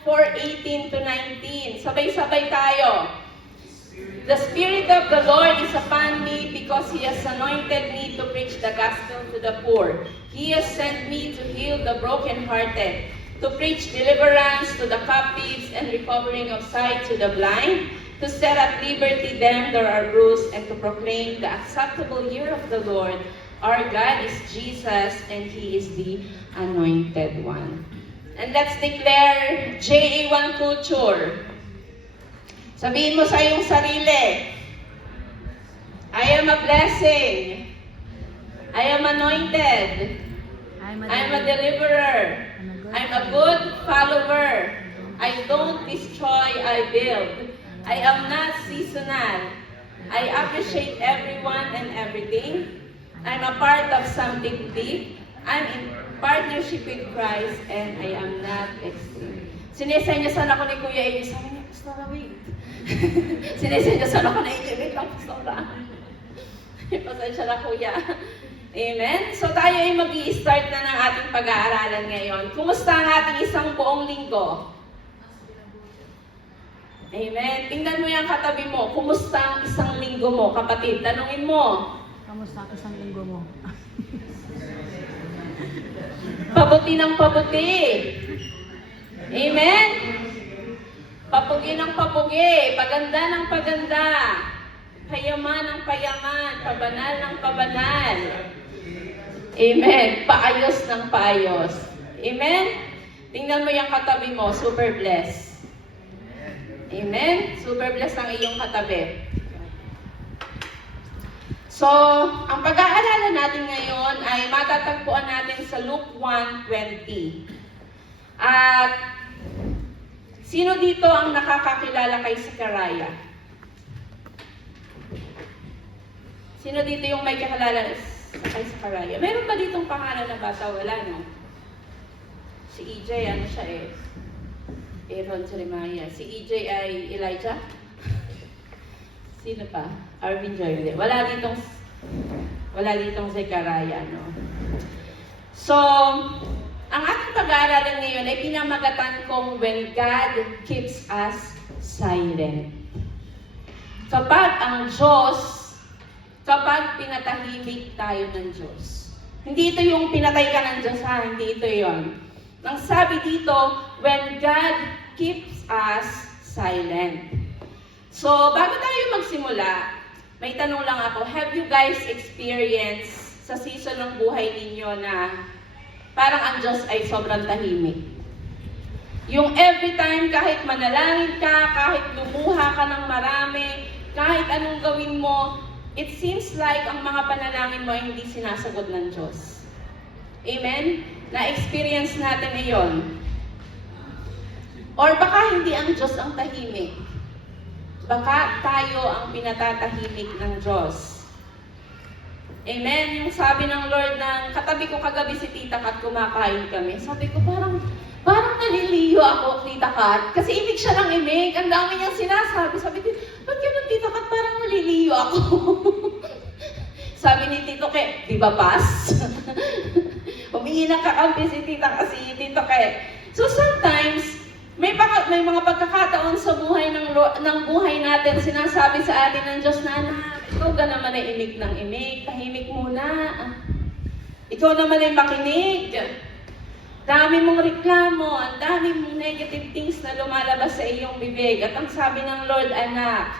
Luke 4:18 to 19. Sabay-sabay tayo. The Spirit of the Lord is upon me because He has anointed me to preach the gospel to the poor. He has sent me to heal the brokenhearted, to preach deliverance to the captives and recovering of sight to the blind, to set at liberty them that are bruised, and to proclaim the acceptable year of the Lord. Our God is Jesus, and He is the Anointed One. And let's declare JA1 culture. Sabihin mo sa iyong sarili, I am a blessing. I am anointed. I am a deliverer. I'm a good follower. I don't destroy, I build. I am not seasonal. I appreciate everyone and everything. I'm a part of something big. I'm in partnership with Christ, and I am not extreme. Sinesenyasan ako ni Kuya Amy. Sabi niya, Pastora, wait. Sinesenyasan ako na Amy. Wait lang, Pastora. Pasensya na, Kuya. Amen? So tayo ay mag-i-start na ng ating pag-aaralan ngayon. Kumusta ang ating isang buong linggo? Amen? Tingnan mo yung katabi mo. Kumusta ang isang linggo mo, kapatid? Tanungin mo. Kamusta ang isang linggo mo? Pabuti ng pabuti. Amen? Papugi ng papugi. Paganda ng paganda. Payaman ng payaman. Pabanal ng pabanal. Amen? Paayos ng paayos. Amen? Tingnan mo yung katabi mo. Super blessed. Amen? Super blessed ang iyong katabi. So, ang pag-aaralan natin ngayon ay matatagpuan natin sa Luke 1:20. At sino dito ang nakakakilala kay Zechariah? Sino dito yung may kakilala kay Zechariah? Meron ba ditong pangalan na bata? Wala, no? Si EJ, ano siya eh? Aaron Jeremiah. Si EJ ay Elijah? Sino pa? Arvin Joy. Wala ditong Zechariah, no? So, ang ating pag-aaralan ngayon ay pinamagatan kong when God keeps us silent. Kapag pinatahimik tayo ng Diyos. Hindi ito yung pinatay ka ng Diyos, ha? Hindi ito yon. Ang sabi dito, when God keeps us silent. So, bago tayo magsimula, may tanong lang ako, have you guys experienced sa season ng buhay ninyo na parang ang Diyos ay sobrang tahimik? Yung every time, kahit manalangin ka, kahit lumuha ka ng marami, kahit anong gawin mo, it seems like ang mga panalangin mo ay hindi sinasagot ng Diyos. Amen? Na-experience natin iyon. Or baka hindi ang Diyos ang tahimik. Baka tayo ang pinatatahimik ng Diyos. Amen? Yung sabi ng Lord ng katabi ko kagabi si Tita Kat, kumakain kami. Sabi ko parang naliliyo ako, Tita Kat. Kasi imig siya ng imig. Ang dami niyang sinasabi. Sabi ko, ba't ganun, Tita Kat? Parang naliliyo ako. Sabi ni Tito Ke, di ba pas? Humingi ng kakampi si Tito Ke. So sometimes, may mga pagkakataon sa buhay ng buhay natin, sinasabi sa atin ng Diyos na, anak, ikaw ka naman ay imig ng imig, tahimik muna. Ikaw naman ay makinig. Dami mong reklamo, ang dami mong negative things na lumalabas sa iyong bibig. At ang sabi ng Lord, anak,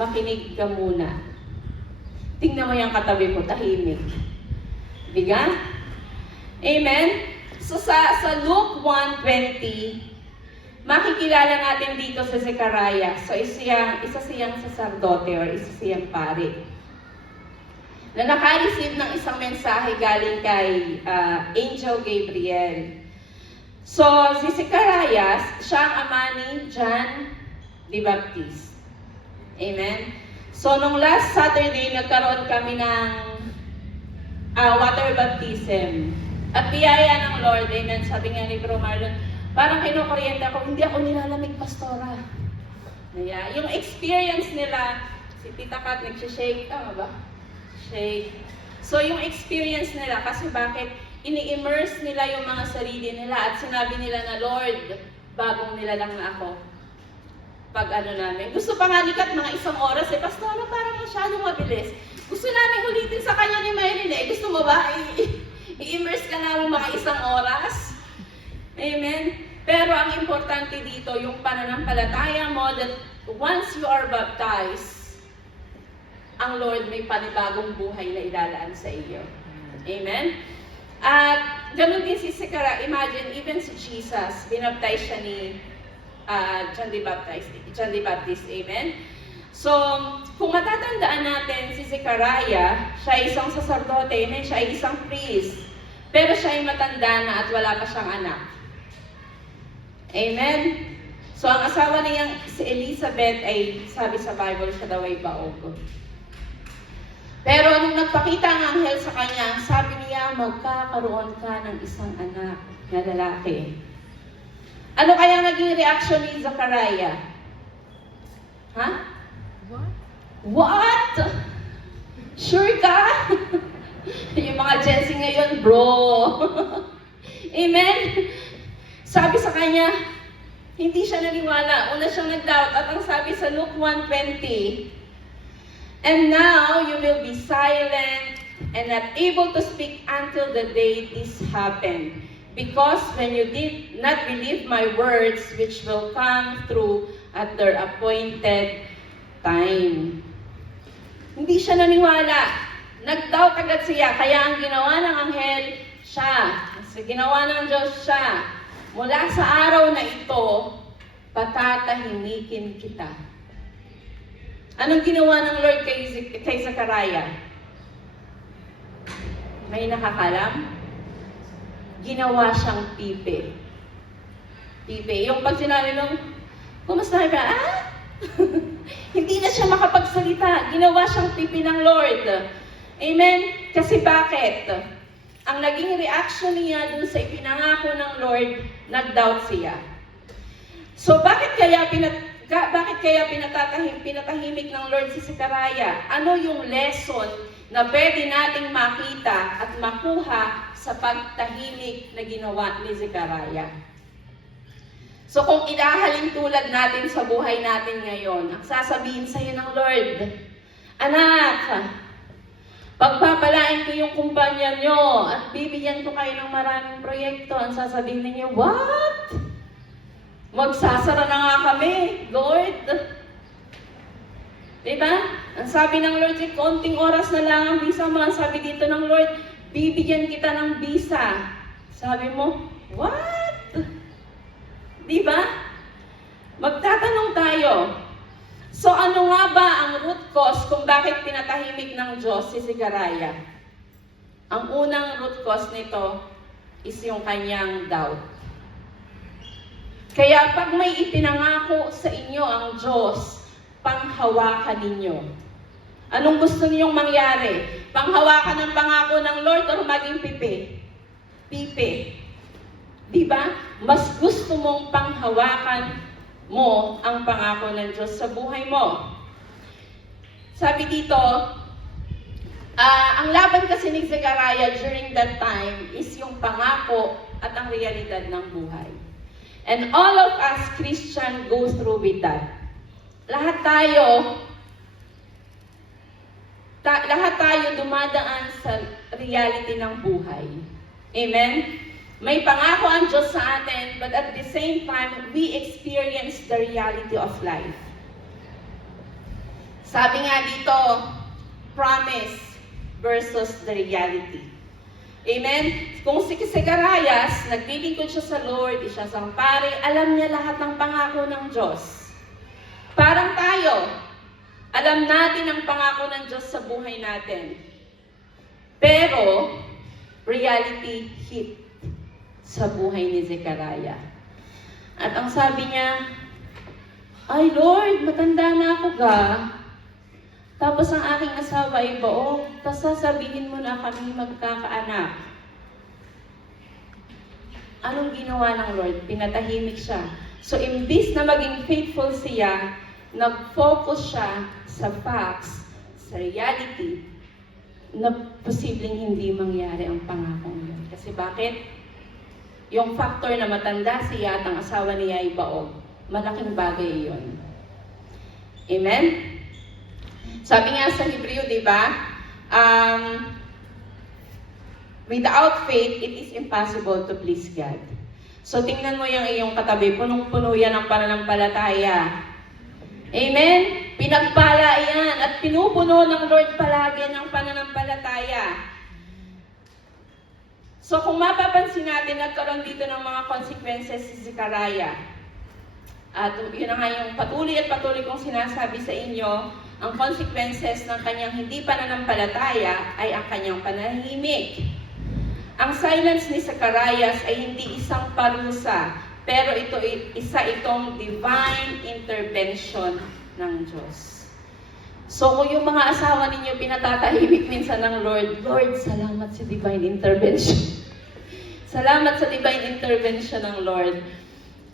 makinig ka muna. Tingnan mo yung katabi mo, tahimik. Diga? Amen? So sa Luke 1:20, makikilala natin dito sa Zechariah. So, isa siyang saserdote or isa siyang pari. Na naka-receive ng isang mensahe galing kay Angel Gabriel. So, si Zechariah, siya ang ama ni John the Baptist. Amen? So, nung last Saturday, nagkaroon kami ng water baptism. At biyaya ng Lord, amen, sabi nga ni Bro Marlon, parang kinukuryente ako, hindi ako nilalamig, Pastora. Yeah. Yung experience nila, si Tita Kat nagsishake, tama ba? Shake. So yung experience nila, kasi bakit ini-immerse nila yung mga sarili nila at sinabi nila na, Lord, bagong nilalang na ako. Pag ano namin. Gusto pa nga ni Kat mga 1 oras Pastora, parang masyadong mabilis. Gusto namin ulitin sa kanya ni Maylin Gusto mo ba? I-immerse ka namin mga 1 oras? Amen? Pero ang importante dito, yung pananampalataya mo that once you are baptized, ang Lord may panibagong buhay na ilalaan sa iyo. Amen? At ganun din si Zechariah. Imagine, even si Jesus, binaptize siya ni John the Baptist. Amen? So, kung matatandaan natin si Zechariah, siya ay isang sacerdote, amen? Siya ay isang priest. Pero siya ay matanda na at wala pa siyang anak. Amen? So, ang asawa niyang si Elizabeth ay, sabi sa Bible, siya daw ay baog. Pero nung nagpakita ang anghel sa kanya, sabi niya, magkakaroon ka ng isang anak na lalaki. Ano kaya naging reaction ni Zechariah? Ha? What? Sure ka? Yung mga Gen Z ngayon, bro. Amen? Sabi sa kanya, hindi siya naniwala. Una siyang nag-doubt. At ang sabi sa Luke 1:20, and now you will be silent and not able to speak until the day this happened. Because when you did not believe my words, which will come through at their appointed time. Hindi siya naniwala. Nag-doubt agad siya. Kaya ang ginawa ng anghel, siya. Kasi ginawa ng Diyos siya. Mula sa araw na ito, patatahimikin kita. Anong ginawa ng Lord kay Zechariah? May nakakalam? Ginawa siyang pipe. Pipe. Yung pag sinabi nung, kumusta ka? Hindi na siya makapagsalita. Ginawa siyang pipe ng Lord. Amen? Kasi bakit? Ang naging reaction niya dun sa ipinangako ng Lord, nag-doubt siya. So bakit kaya pinatahimik ng Lord si Zechariah? Ano yung lesson na pwede nating makita at makuha sa pagtahimik na ginawa ni Zechariah? So kung idahalin tulad natin sa buhay natin ngayon, ang sasabihin sa iyo ng Lord, anak, pagpapalain ko yung kumpanya nyo at bibigyan ko kayo ng maraming proyekto. Ang sasabihin ninyo, what? Magsasara na nga kami, Lord. Diba? Ang sabi ng Lord, konting oras na lang ang visa mo. Ang sabi dito ng Lord, bibigyan kita ng visa. Sabi mo, what? Diba? Magtatanong tayo. So ano nga ba ang root cause kung bakit pinatahimik ng Diyos si Zechariah? Ang unang root cause nito is yung kanyang doubt. Kaya pag may ipinangako sa inyo ang Diyos, panghawakan ninyo. Anong gusto ninyong mangyari? Panghawakan ng pangako ng Lord o maging pipe? Pipe. Diba? Mas gusto mong panghawakan mo ang pangako ng Diyos sa buhay mo. Sabi dito, ang laban kasi ni Zechariah during that time is yung pangako at ang realidad ng buhay. And all of us Christian go through with that. Lahat tayo dumadaan sa reality ng buhay. Amen? May pangako ang Diyos sa atin, but at the same time, we experience the reality of life. Sabi nga dito, promise versus the reality. Amen? Kung si Zechariah, naglilingkod siya sa Lord, siya sa pare, alam niya lahat ng pangako ng Diyos. Parang tayo, alam natin ang pangako ng Diyos sa buhay natin. Pero, reality hit sa buhay ni Zechariah. At ang sabi niya, ay Lord, matanda na ako ga. Tapos ang aking asawa ay baog, tapos sasabihin mo na kami magkakaanak. Anong ginawa ng Lord? Pinatahimik siya. So imbis na maging faithful siya, nag-focus siya sa facts, sa reality, na posibleng hindi mangyari ang pangakong yun. Kasi bakit? yung factor na matanda siya at ang asawa niya ay baog. Malaking bagay iyon. Amen? Sabi nga sa Hebreo, di ba? Without faith, it is impossible to please God. So tingnan mo yung iyong katabi, punong-puno yan ng pananampalataya. Amen? Pinagpala yan at pinupuno ng Lord palagi ng pananampalataya. So kung mapapansin natin, nagkaroon dito ng mga consequences si Zechariah. At yun na nga yung patuloy kong sinasabi sa inyo, ang consequences ng kanyang hindi pananampalataya ay ang kanyang panahimik. Ang silence ni Zacharias ay hindi isang parusa, pero isa itong divine intervention ng Diyos. So kung yung mga asawa ninyo pinatatahimik minsan ng Lord, Lord, salamat sa divine intervention. Salamat sa divine intervention ng Lord.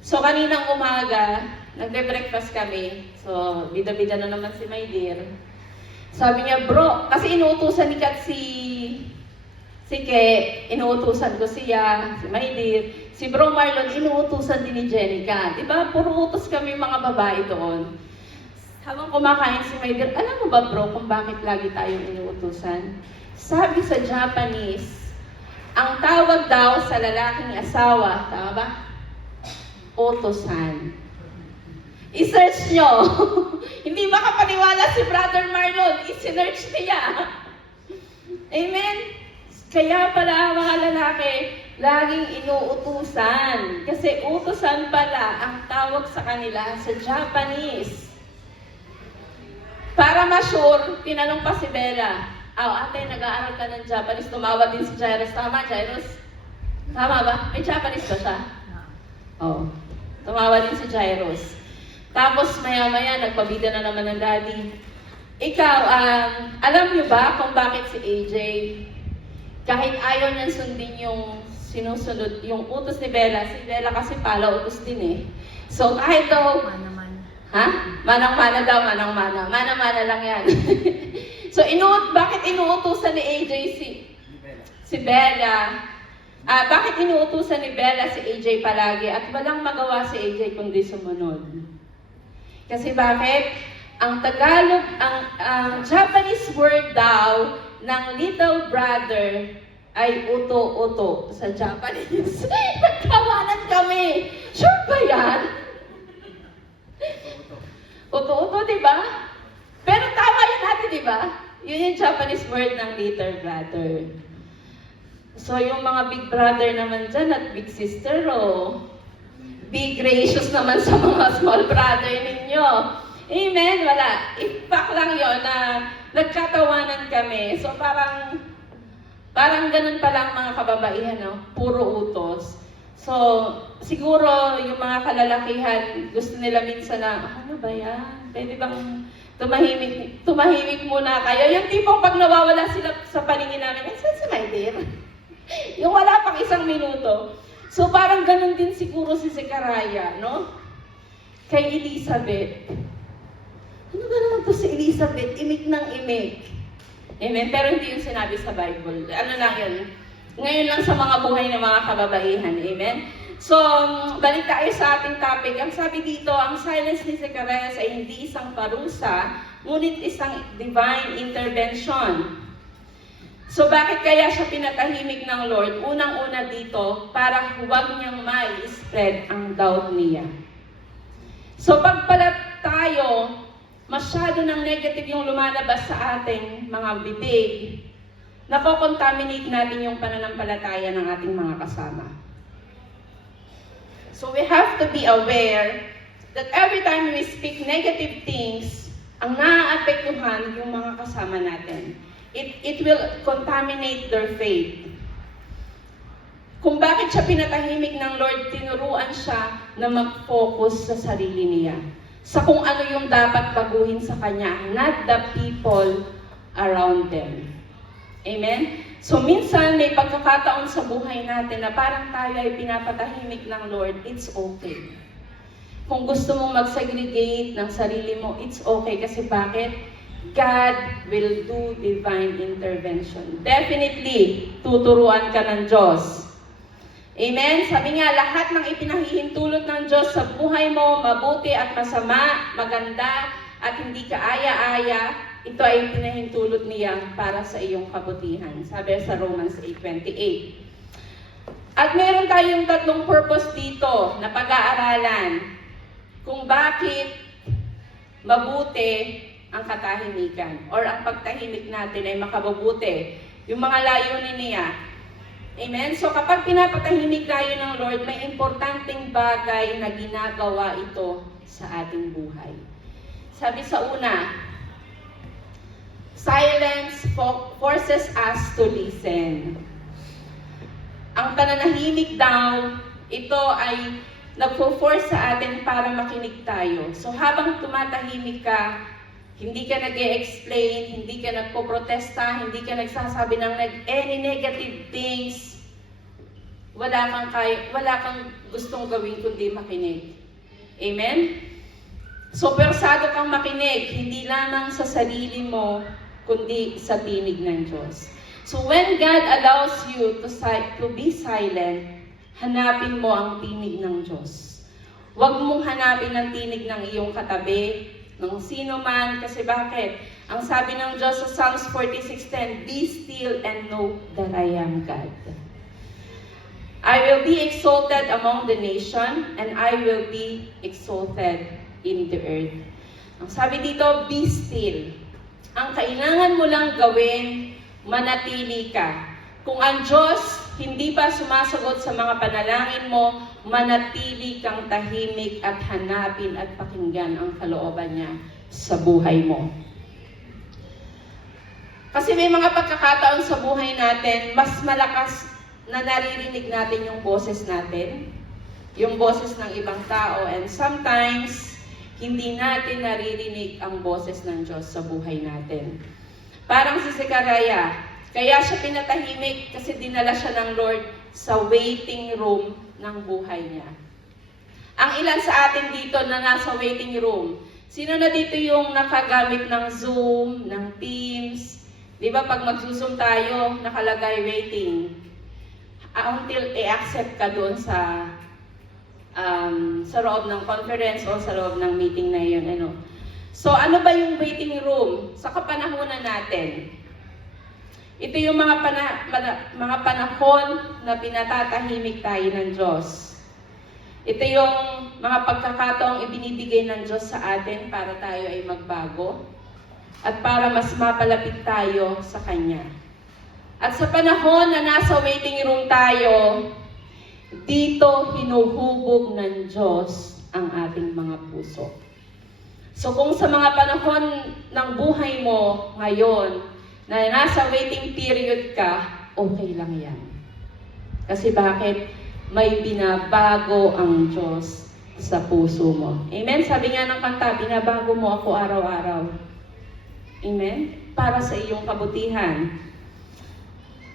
So kaninang umaga, nagbe-breakfast kami. So bida-bida na naman si my dear. Sabi niya, bro, kasi inuutusan ni Kat si Ke, inuutusan ko siya, si my dear. Si Bro Marlon, inuutusan din ni Jenica. Diba, puro utos kami mga babae doon. Habang kumakain si my dear, alam mo ba bro kung bakit lagi tayong inuutusan? Sabi sa Japanese, ang tawag daw sa lalaking asawa, tama ba? Utosan. I-search nyo. Hindi makapaniwala si Brother Marlon. I-search niya. Amen? Kaya pala mga lalaki, laging inuutusan. Kasi utusan pala ang tawag sa kanila sa Japanese. Para ma-sure, tinanong pa si Bella, ate, nag-aaral ka ng Japanese, tumawag din si Jairus. Tama, Jairus? Tama ba? May Japanese ba siya? Oo. Tumawa din si Jairus. Tapos maya-maya, nagpabida na naman ng daddy. Ikaw, alam niyo ba kung bakit si AJ, kahit ayaw niyang sundin yung sinusunod, yung utos ni Bella, si Bella kasi pala utos din eh. So kahit daw, Mana-mana. ha? Manang-mana daw, manang-mana. Mana-mana lang yan. So bakit inuutusan ni AJ si Bella? Bakit inuutusan ni Bella si AJ palagi at walang magawa si AJ kundi sumunod? Kasi bakit? Ang Tagalog, ang Japanese word daw ng little brother ay uto-uto sa Japanese. Nagtawanan kami. Sure ba yan? Uto-uto, di ba? Pero tama yun natin, di ba? Yun yung Japanese word ng little brother. So, yung mga big brother naman dyan at big sister, be gracious naman sa mga small brother ninyo. Amen? Wala. Impact lang yon na nagkatawanan kami. So, parang ganun pa lang mga kababaihan, no? Puro utos. So, siguro yung mga kalalakihan, gusto nila minsan na, ano ba yan? Pwede bang tumahimik muna kayo? Yung tipong pag nawawala sila sa paningin namin, saan si my dear? Yung wala pang isang minuto. So parang ganun din siguro si Zechariah, no? Kay Elizabeth. Ano ba naman to si Elizabeth? Imik ng imik. Amen? Pero hindi yung sinabi sa Bible. Ano lang yun? Ngayon lang sa mga buhay ng mga kababaihan. Amen? So, balik tayo sa ating topic. Ang sabi dito, ang silence ni Zechariah ay hindi isang parusa, ngunit isang divine intervention. So bakit kaya siya pinatahimik ng Lord? Unang-una dito, para huwag niyang mai-spread ang doubt niya. So pag pala tayo, masyado ng negative yung lumalabas sa ating mga bibig, nakokontaminate natin yung pananampalataya ng ating mga kasama. So we have to be aware that every time we speak negative things, ang naaapektuhan yung mga kasama natin. It will contaminate their faith. Kung bakit siya pinatahimik ng Lord, tinuruan siya na mag-focus sa sarili niya. Sa kung ano yung dapat baguhin sa kanya, not the people around them. Amen? So minsan may pagkakataon sa buhay natin na parang tayo ay pinapatahimik ng Lord, it's okay. Kung gusto mong mag-segregate ng sarili mo, it's okay. Kasi bakit? God will do divine intervention. Definitely, tuturuan ka ng Diyos. Amen? Sabi nga, lahat ng ipinahihintulot ng Diyos sa buhay mo, mabuti at masama, maganda at hindi kaaya-aya, ito ay pinahintulot niya para sa iyong kabutihan. Sabi sa Romans 8:28. At meron tayong tatlong purpose dito na pag-aaralan kung bakit mabuti ang katahimikan or ang pagtahimik natin ay makabubuti. Yung mga layunin niya. Amen? So kapag pinapatahimik tayo ng Lord, may importanteng bagay na ginagawa ito sa ating buhay. Sabi sa una, silence forces us to listen. Ang pananahimik daw, ito ay nagpo-force sa atin para makinig tayo. So habang tumatahimik ka, hindi ka nag-e-explain, hindi ka nagpo-protesta, hindi ka nagsasabi ng any negative things, wala kang gustong gawin kundi makinig. Amen? So persado kang makinig, hindi lamang sa sarili mo, kundi sa tinig ng Diyos. So when God allows you to be silent, hanapin mo ang tinig ng Diyos. Huwag mong hanapin ang tinig ng iyong katabi, ng sino man, kasi bakit? Ang sabi ng Diyos sa Psalms 46:10, be still and know that I am God. I will be exalted among the nation, and I will be exalted in the earth. Ang sabi dito, be still. Ang kailangan mo lang gawin, manatili ka. Kung ang Diyos hindi pa sumasagot sa mga panalangin mo, manatili kang tahimik at hanapin at pakinggan ang kalooban niya sa buhay mo. Kasi may mga pagkakataon sa buhay natin, mas malakas na naririnig natin yung boses natin, yung boses ng ibang tao, and sometimes, hindi natin naririnig ang boses ng Diyos sa buhay natin. Parang si Zechariah, kaya siya pinatahimik kasi dinala siya ng Lord sa waiting room ng buhay niya. Ang ilan sa atin dito na nasa waiting room, sino na dito yung nakagamit ng Zoom, ng Teams? Di ba pag mag-Zoom tayo, nakalagay waiting. Until i-accept ka doon sa loob ng conference o sa loob ng meeting na yun. So ano ba yung waiting room sa kapanahunan natin? Ito yung mga panahon na pinatatahimik tayo ng Diyos. Ito yung mga pagkakataong ibinibigay ng Diyos sa atin para tayo ay magbago at para mas mapalapit tayo sa Kanya. At sa panahon na nasa waiting room tayo, dito hinuhubog ng Diyos ang ating mga puso. So kung sa mga panahon ng buhay mo ngayon, na nasa waiting period ka, okay lang yan. Kasi bakit? May binabago ang Diyos sa puso mo. Amen? Sabi nga ng kanta, binabago mo ako araw-araw. Amen? Para sa iyong kabutihan.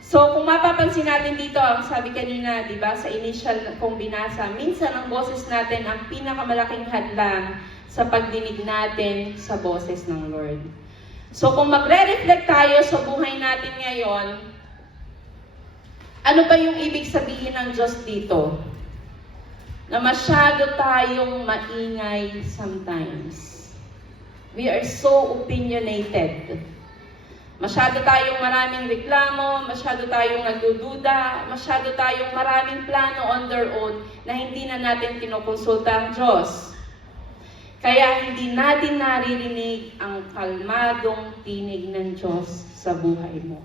So, kung mapapansin natin dito, ang sabi kanina, di ba, sa initial kong binasa, minsan ang boses natin ang pinakamalaking hadlang sa pagdinig natin sa boses ng Lord. So kung magre-reflect tayo sa buhay natin ngayon, ano ba yung ibig sabihin ng Diyos dito? Na masyado tayong maingay sometimes. We are so opinionated. Masyado tayong maraming reklamo, masyado tayong nagdududa, masyado tayong maraming plano on their own na hindi na natin kinukonsulta ang Diyos. Kaya hindi natin naririnig ang kalmadong tinig ng Diyos sa buhay mo.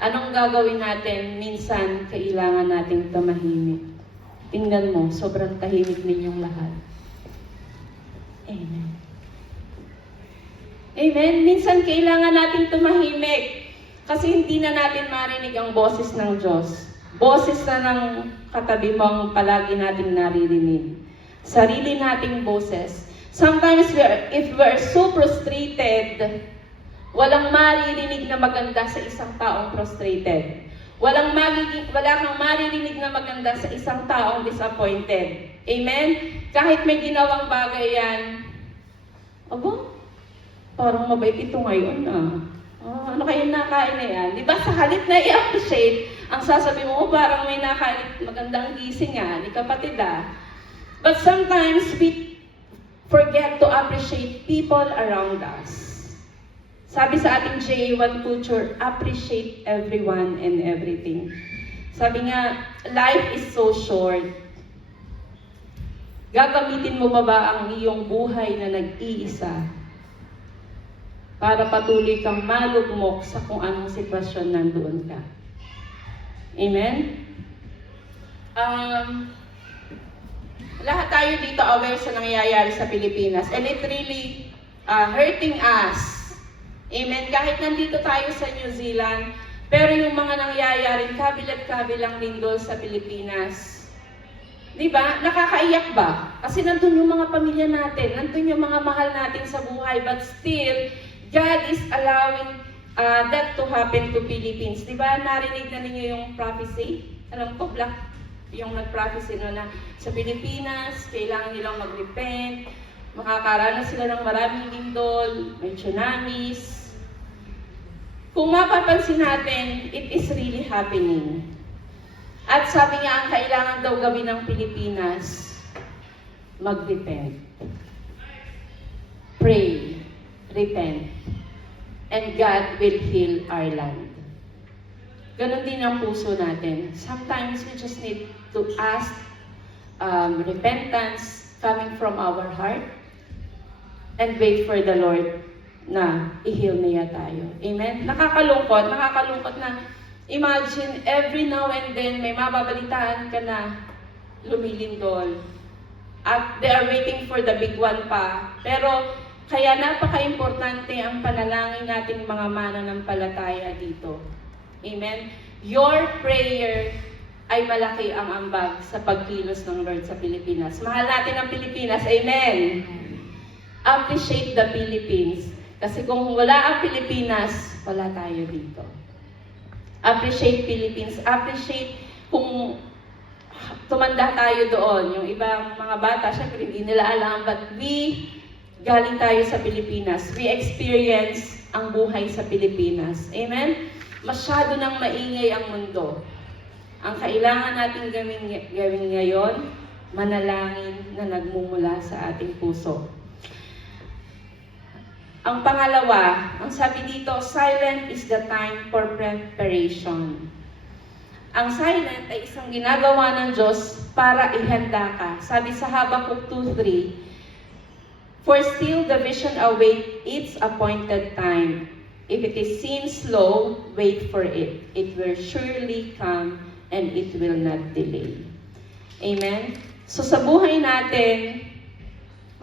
Anong gagawin natin? Minsan, kailangan nating tumahimik. Tingnan mo, sobrang tahimik ninyong lahat. Amen. Amen? Minsan, kailangan nating tumahimik. Kasi hindi na natin marinig ang boses ng Diyos. Boses na ng katabi mo ang palagi nating naririnig. Sarili nating boses. Sometimes, if we're so frustrated, walang maririnig na maganda sa isang taong frustrated. Wala kang maririnig na maganda sa isang taong disappointed. Amen? Kahit may ginawang bagay yan, aba, parang mabait ito ngayon ah. Ano kayo nakain na yan? Di ba sa halip na i-appreciate Ang sasabi mo, parang may nakalit, magandang gising nga, ni kapatid ah. But sometimes we forget to appreciate people around us. Sabi sa ating JA1 culture, appreciate everyone and everything. Sabi nga, life is so short. Gagamitin mo ba ang iyong buhay na nag-iisa para patuloy kang malugmok sa kung anong sitwasyon nandoon ka? Amen? Lahat tayo dito aware sa nangyayari sa Pilipinas, and it really hurting us. Amen? Kahit nandito tayo sa New Zealand, pero yung mga nangyayaring kabilat-kabilang din doon sa Pilipinas, di ba? Nakakaiyak ba? Kasi nandun yung mga pamilya natin, nandun yung mga mahal natin sa buhay, but still, God is allowing that to happen to Philippines. Di ba? Narinig na ninyo yung prophecy? Alam ko, yung nag-prophecy na sa Pilipinas, kailangan nilang mag-repent, makakaranas sila ng maraming lindol, may tsunamis. Kung mapapansin natin, it is really happening. At sabi nga, ang kailangan daw gawin ng Pilipinas, mag-repent. Pray, repent, and God will heal our land. Ganon din ang puso natin. Sometimes we just need to ask repentance coming from our heart and wait for the Lord na i-heal niya tayo. Amen? Nakakalungkot na imagine every now and then may mababalitaan ka na lumilindol at they are waiting for the big one pa. Pero kaya napaka-importante ang panalangin nating mga mananampalataya dito. Amen? Your prayer ay malaki ang ambag sa pagkilos ng Lord sa Pilipinas. Mahal natin ang Pilipinas. Amen? Appreciate the Philippines. Kasi kung wala ang Pilipinas, wala tayo dito. Appreciate Philippines. Appreciate kung tumanda tayo doon. Yung ibang mga bata, syempre hindi nila alam, but galing tayo sa Pilipinas. We experience ang buhay sa Pilipinas. Amen? Masyado nang maingay ang mundo. Ang kailangan natin gawin ngayon, manalangin na nagmumula sa ating puso. Ang pangalawa, ang sabi dito, silent is the time for preparation. Ang silent ay isang ginagawa ng Diyos para ihanda ka. Sabi sa Habakkuk 2:3, for still the vision await its appointed time. If it is seen slow, wait for it. It will surely come and it will not delay. Amen? So sa buhay natin,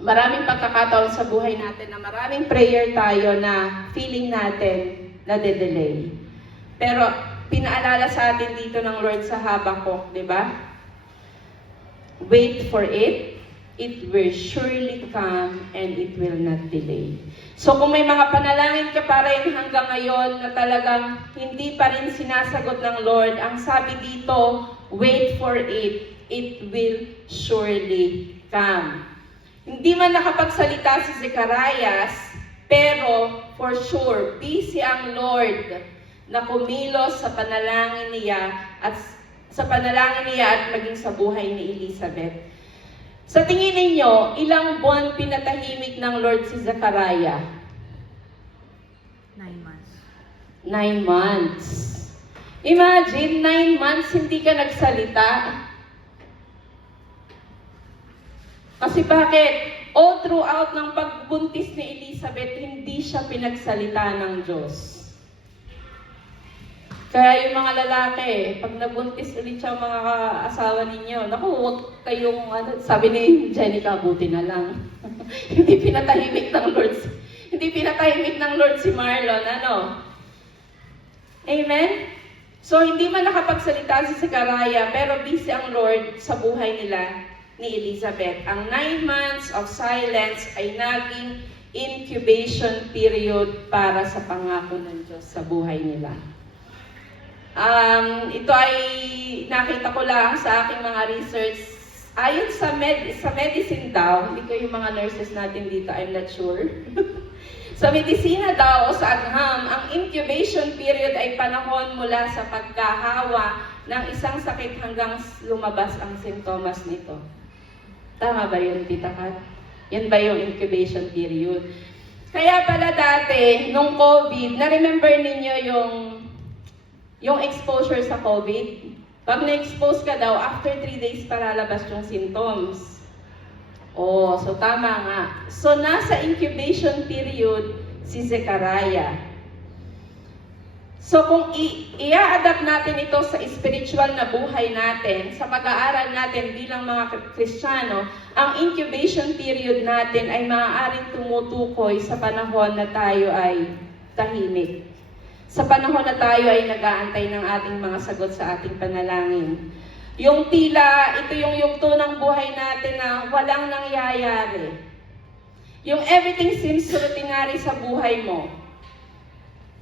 maraming pagkakataon sa buhay natin na maraming prayer tayo na feeling natin na de-delay. Pero pinaalala sa atin dito ng Lord sa Habakkuk, di ba? Wait for it. It will surely come and it will not delay. So kung may mga panalangin ka pa rin hanggang ngayon na talagang hindi pa rin sinasagot ng Lord, ang sabi dito, wait for it. It will surely come. Hindi man nakapagsalita si Zacarias, pero for sure, busy ang Lord na kumilos sa panalangin niya at maging sa buhay ni Elizabeth. Sa tingin ninyo, ilang buwan pinatahimik ng Lord si Zacariah? 9 months. 9 months. Imagine, 9 months hindi ka nagsalita. Kasi bakit? All throughout ng pagbuntis ni Elizabeth, hindi siya pinagsalita ng Diyos. Kaya yung mga lalaki, pag nabuntis ulit siya mga asawa ninyo, naku, huwag kayong, sabi ni Jenica, buti na lang. Hindi pinatahimik ng Lord si Marlon, Amen? So, hindi man nakapagsalita si Zacariah, pero busy ang Lord sa buhay nila ni Elizabeth. Ang 9 months of silence ay naging incubation period para sa pangako ng Diyos sa buhay nila. Ito ay nakita ko lang sa aking mga research. Ayon sa medicine daw, hindi ko yung mga nurses natin dito, I'm not sure. Sa medisina daw o sa agham, ang incubation period ay panahon mula sa pagkahawa ng isang sakit hanggang lumabas ang sintomas nito. Tama ba yun, Tita Kat? Yan ba yung incubation period? Kaya pala dati, nung COVID, na-remember ninyo yung exposure sa COVID? Pag na-expose ka daw, after 3 days palalabas yung symptoms. Oh, so tama nga. So nasa incubation period si Zechariah. So kung i-adapt natin ito sa spiritual na buhay natin, sa pag-aaral natin bilang mga Kristiyano, ang incubation period natin ay maaaring tumutukoy sa panahon na tayo ay tahimik. Sa panahon na tayo ay nag-aantay ng ating mga sagot sa ating panalangin. Yung tila, ito yung yugto ng buhay natin na walang nangyayari. Yung everything seems ordinary sa buhay mo.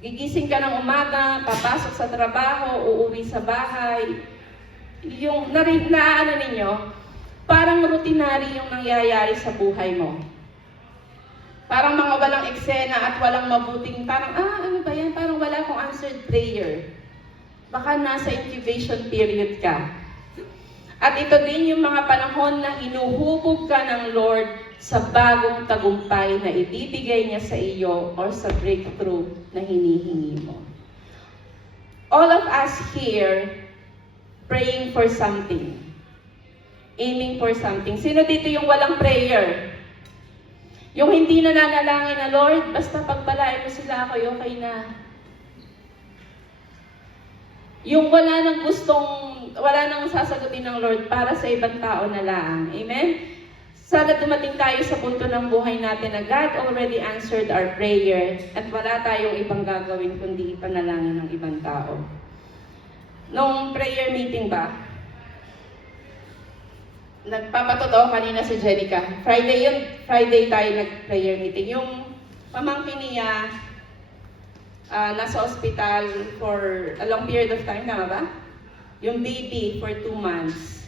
Gigising ka ng umaga, papasok sa trabaho, uuwi sa bahay. Yung ano ninyo, parang routinary yung nangyayari sa buhay mo. Parang mga walang eksena at walang mabuting, parang, ano ba yan? Parang wala akong answered prayer. Baka nasa incubation period ka. At ito din yung mga panahon na hinuhubog ka ng Lord sa bagong tagumpay na ibibigay niya sa iyo or sa breakthrough na hinihingi mo. All of us here praying for something. Aiming for something. Sino dito yung walang prayer? Yung hindi na nanalangin na, Lord, basta pagpalain mo sila ako, okay na. Yung wala nang sasagutin ng Lord para sa ibang tao na lang. Amen? Sana dumating tayo sa punto ng buhay natin na God already answered our prayer at wala tayong ibang gagawin kundi ipanalangin ng ibang tao. Nung prayer meeting ba, nagpapatotoo kanina si Jenica. Friday tayo nag-prayer meeting. Yung pamangkin niya, nasa hospital for a long period of time, tama ba? Yung baby for 2 months.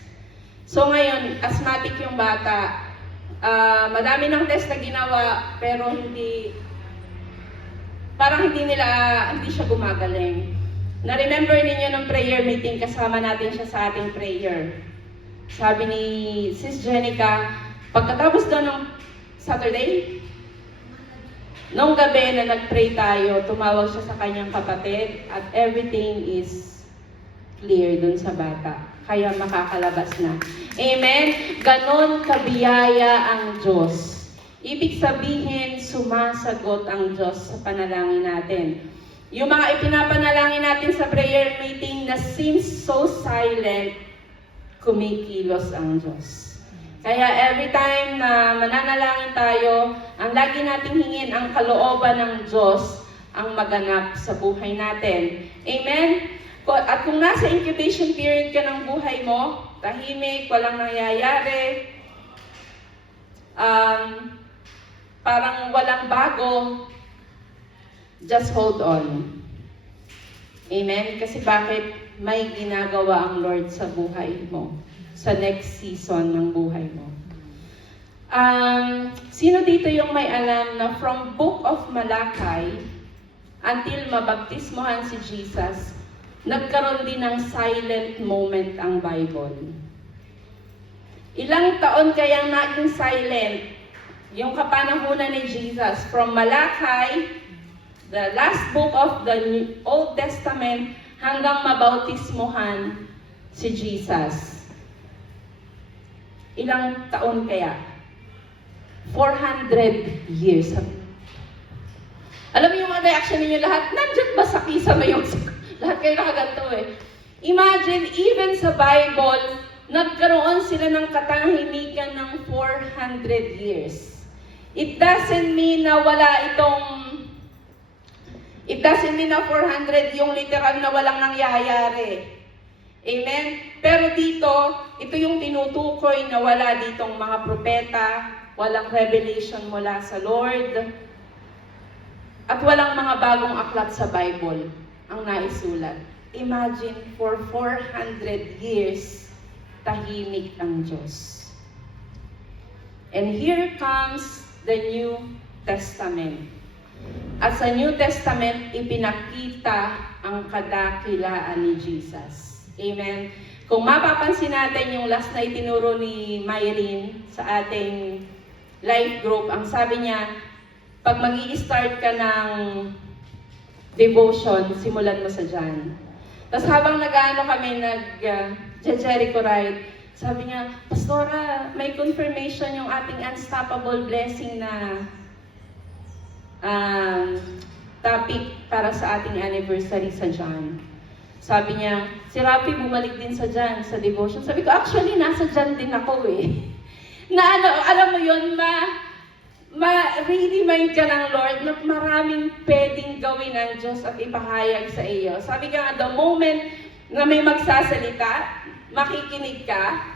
So ngayon, asthmatic yung bata. Madami ng test na ginawa, pero hindi siya gumagaling. Na-remember ninyo ng prayer meeting, kasama natin siya sa ating prayer. Sabi ni Sis Jenica, pagkatapos daw ng Saturday, nung gabi na nag-pray tayo, tumawag siya sa kanyang kapatid at everything is clear dun sa bata. Kaya makakalabas na. Amen? Ganon kabiyaya ang Diyos. Ibig sabihin, sumasagot ang Diyos sa panalangin natin. Yung mga ipinapanalangin natin sa prayer meeting na seems so silent, kumikilos ang Diyos. Kaya every time na mananalangin tayo, ang lagi nating hingin ang kalooban ng Diyos ang maganap sa buhay natin. Amen? At kung nasa incubation period ka ng buhay mo, tahimik, walang nangyayari, parang walang bago, just hold on. Amen? Kasi bakit? May ginagawa ang Lord sa buhay mo, sa next season ng buhay mo. Sino dito yung may alam na from Book of Malachi until mabaptismohan si Jesus, nagkaroon din ng silent moment ang Bible? Ilang taon kayang naging silent yung kapanahunan ni Jesus from Malachi, the last book of the Old Testament, hanggang mabautismohan si Jesus. Ilang taon kaya? 400 years. Alam mo yung mga reaction ninyo lahat, nandiyan ba sa kisame yung lahat kayo nakaganto eh. Imagine, even sa Bible, nagkaroon sila ng katahimikan ng 400 years. It doesn't mean na 400 yung literal na walang nangyayari. Amen? Pero dito, ito yung tinutukoy na wala ditong mga propeta, walang revelation mula sa Lord, at walang mga bagong aklat sa Bible ang naisulat. Imagine, for 400 years, tahimik ang Diyos. And here comes the New Testament. At sa New Testament, ipinakita ang kadakilaan ni Jesus. Amen. Kung mapapansin natin yung last na itinuro ni Myrene sa ating life group, ang sabi niya, pag mag-i-start ka ng devotion, simulan mo sa dyan. Tapos habang nag-ano kami, Jericho ride, sabi niya, Pastora, may confirmation yung ating unstoppable blessing na topic para sa ating anniversary sa John. Sabi niya, si Rafi bumalik din sa John, sa devotion. Sabi ko, actually, nasa John din ako eh. Na ano, alam mo yun, ma-remind ka ng Lord na maraming pwedeng gawin ng Diyos at ipahayag sa iyo. Sabi ka nga, the moment na may magsasalita, makikinig ka,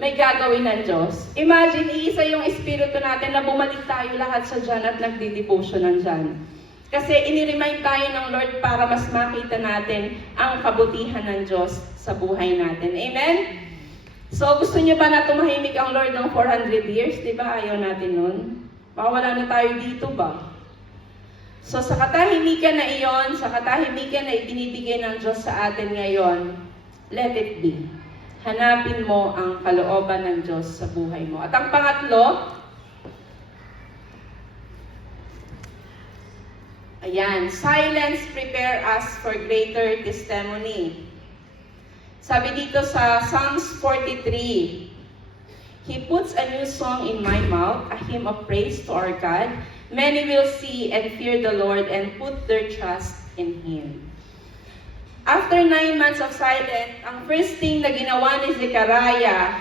may gagawin ng Diyos. Imagine, iisa yung espiritu natin na bumalik tayo lahat sa John at nagdi-devotion ng John. Kasi iniremind tayo ng Lord para mas makita natin ang kabutihan ng Diyos sa buhay natin. Amen? So, gusto niyo ba na tumahimik ang Lord ng 400 years? Di ba? Ayaw natin nun. Baka wala na tayo dito ba? So, sa katahimikan na iyon, sa katahimikan na ibinibigay ng Diyos sa atin ngayon, let it be. Hanapin mo ang kalooban ng Diyos sa buhay mo. At ang pangatlo, ayan, silence prepare us for greater testimony. Sabi dito sa Psalms 43, He puts a new song in my mouth, a hymn of praise to our God. Many will see and fear the Lord and put their trust in Him. After 9 months of silence, ang first thing na ginawa ni Zechariah,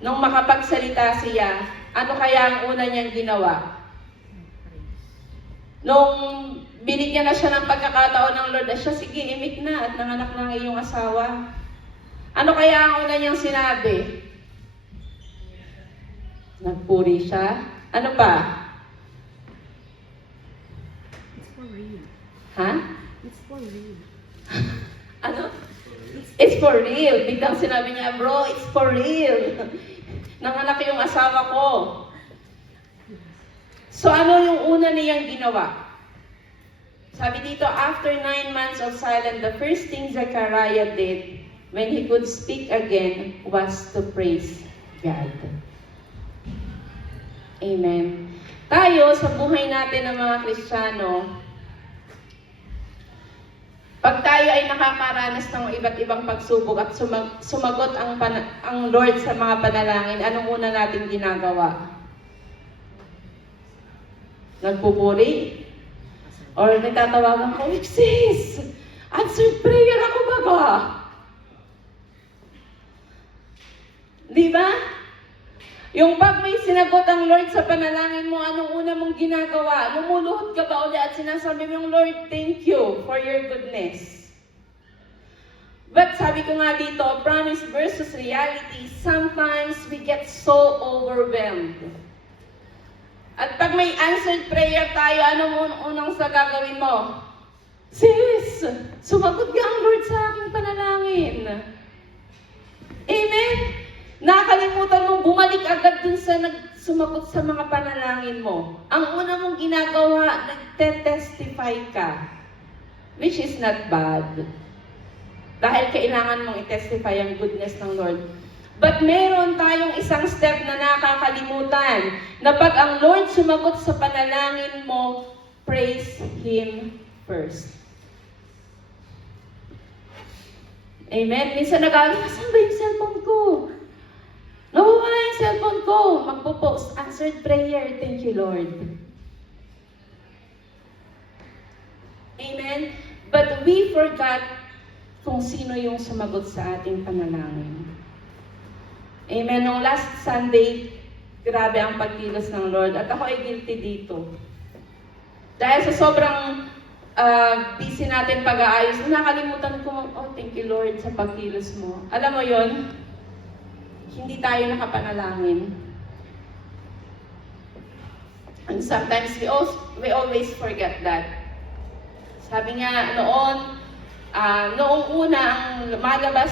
nung makapagsalita siya, ano kaya ang una niyang ginawa? Nung binigyan na siya ng pagkakataon ng Lord, siya, sige, imik na at nanganak na ang iyong asawa. Ano kaya ang una niyang sinabi? Nagpuri siya. Ano pa? It's for real. Ha? It's for real. Ano? It's for real. Biglang sinabi niya, bro, it's for real. Nanganak yung asawa ko. So ano yung una niyang ginawa? Sabi dito, after 9 months of silence, the first thing Zechariah did when he could speak again was to praise God. Amen. Tayo, sa buhay natin ng mga Kristiyano, pag tayo ay nakakaranas ng iba't ibang pagsubok at sumagot ang Lord sa mga panalangin, anong una natin ginagawa? Nagpupuri? Or nagtatawagan ko, sis! Answered prayer ako baga! Di ba? Yung pag may sinagot ang Lord sa panalangin mo, anong una mong ginagawa? Lumuluhod ka ba ulit at sinasabi mo, Lord, thank you for your goodness. But sabi ko nga dito, promise versus reality, sometimes we get so overwhelmed. At pag may answered prayer tayo, anong unang sa gagawin mo? Sis, sumagot ka ang Lord sa aking panalangin. Amen? Nakalimutan mong bumalik agad dun sa sumagot sa mga panalangin mo. Ang una mong ginagawa, nagte-testify ka. Which is not bad. Dahil kailangan mong i-testify ang goodness ng Lord. But meron tayong isang step na nakakalimutan. Na pag ang Lord sumagot sa panalangin mo, praise Him first. Amen? Minsan nagagawa, saan ba yung cellphone ko? Nawawala yung cellphone ko. Magpo-post, answered prayer. Thank you, Lord. Amen? But we forgot kung sino yung sumagot sa ating panalangin. Amen? Nung last Sunday, grabe ang pagkilos ng Lord. At ako ay guilty dito. Dahil sa sobrang busy natin pag-aayos, nakalimutan ko, oh, thank you, Lord, sa pagkilos mo. Alam mo yon? Hindi tayo nakapanalangin. And sometimes we always forget that. Sabi nga noong una ang lumalabas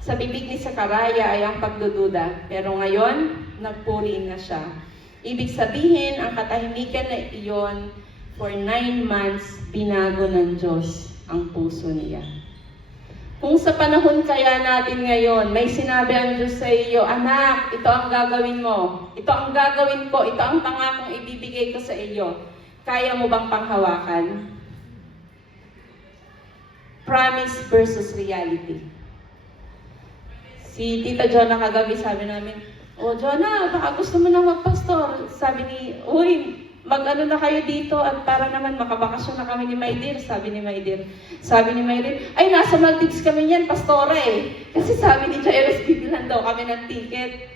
sa bibig ni Zechariah ay ang pagdududa. Pero ngayon, nagpuri na siya. Ibig sabihin, ang katahimikan na iyon, for 9 months, binago ng Diyos ang puso niya. Kung sa panahon kaya natin ngayon, may sinabi ang Diyos sa iyo, anak, ito ang gagawin mo. Ito ang gagawin ko. Ito ang pangakong ibibigay ko sa iyo. Kaya mo bang panghawakan? Promise versus reality. Si Tita Jonah kagabi sabi namin, "O Jonah, baka gusto mo nang magpastor." Sabi ni, "Uy, mag-ano na kayo dito at para naman makabakasyon na kami ni Maidir." Sabi ni Maidir. Sabi ni Maidir, "Ay, nasa Maldives kami niyan, pastora eh." Kasi sabi ni Jairus, bibilan daw kami ng ticket.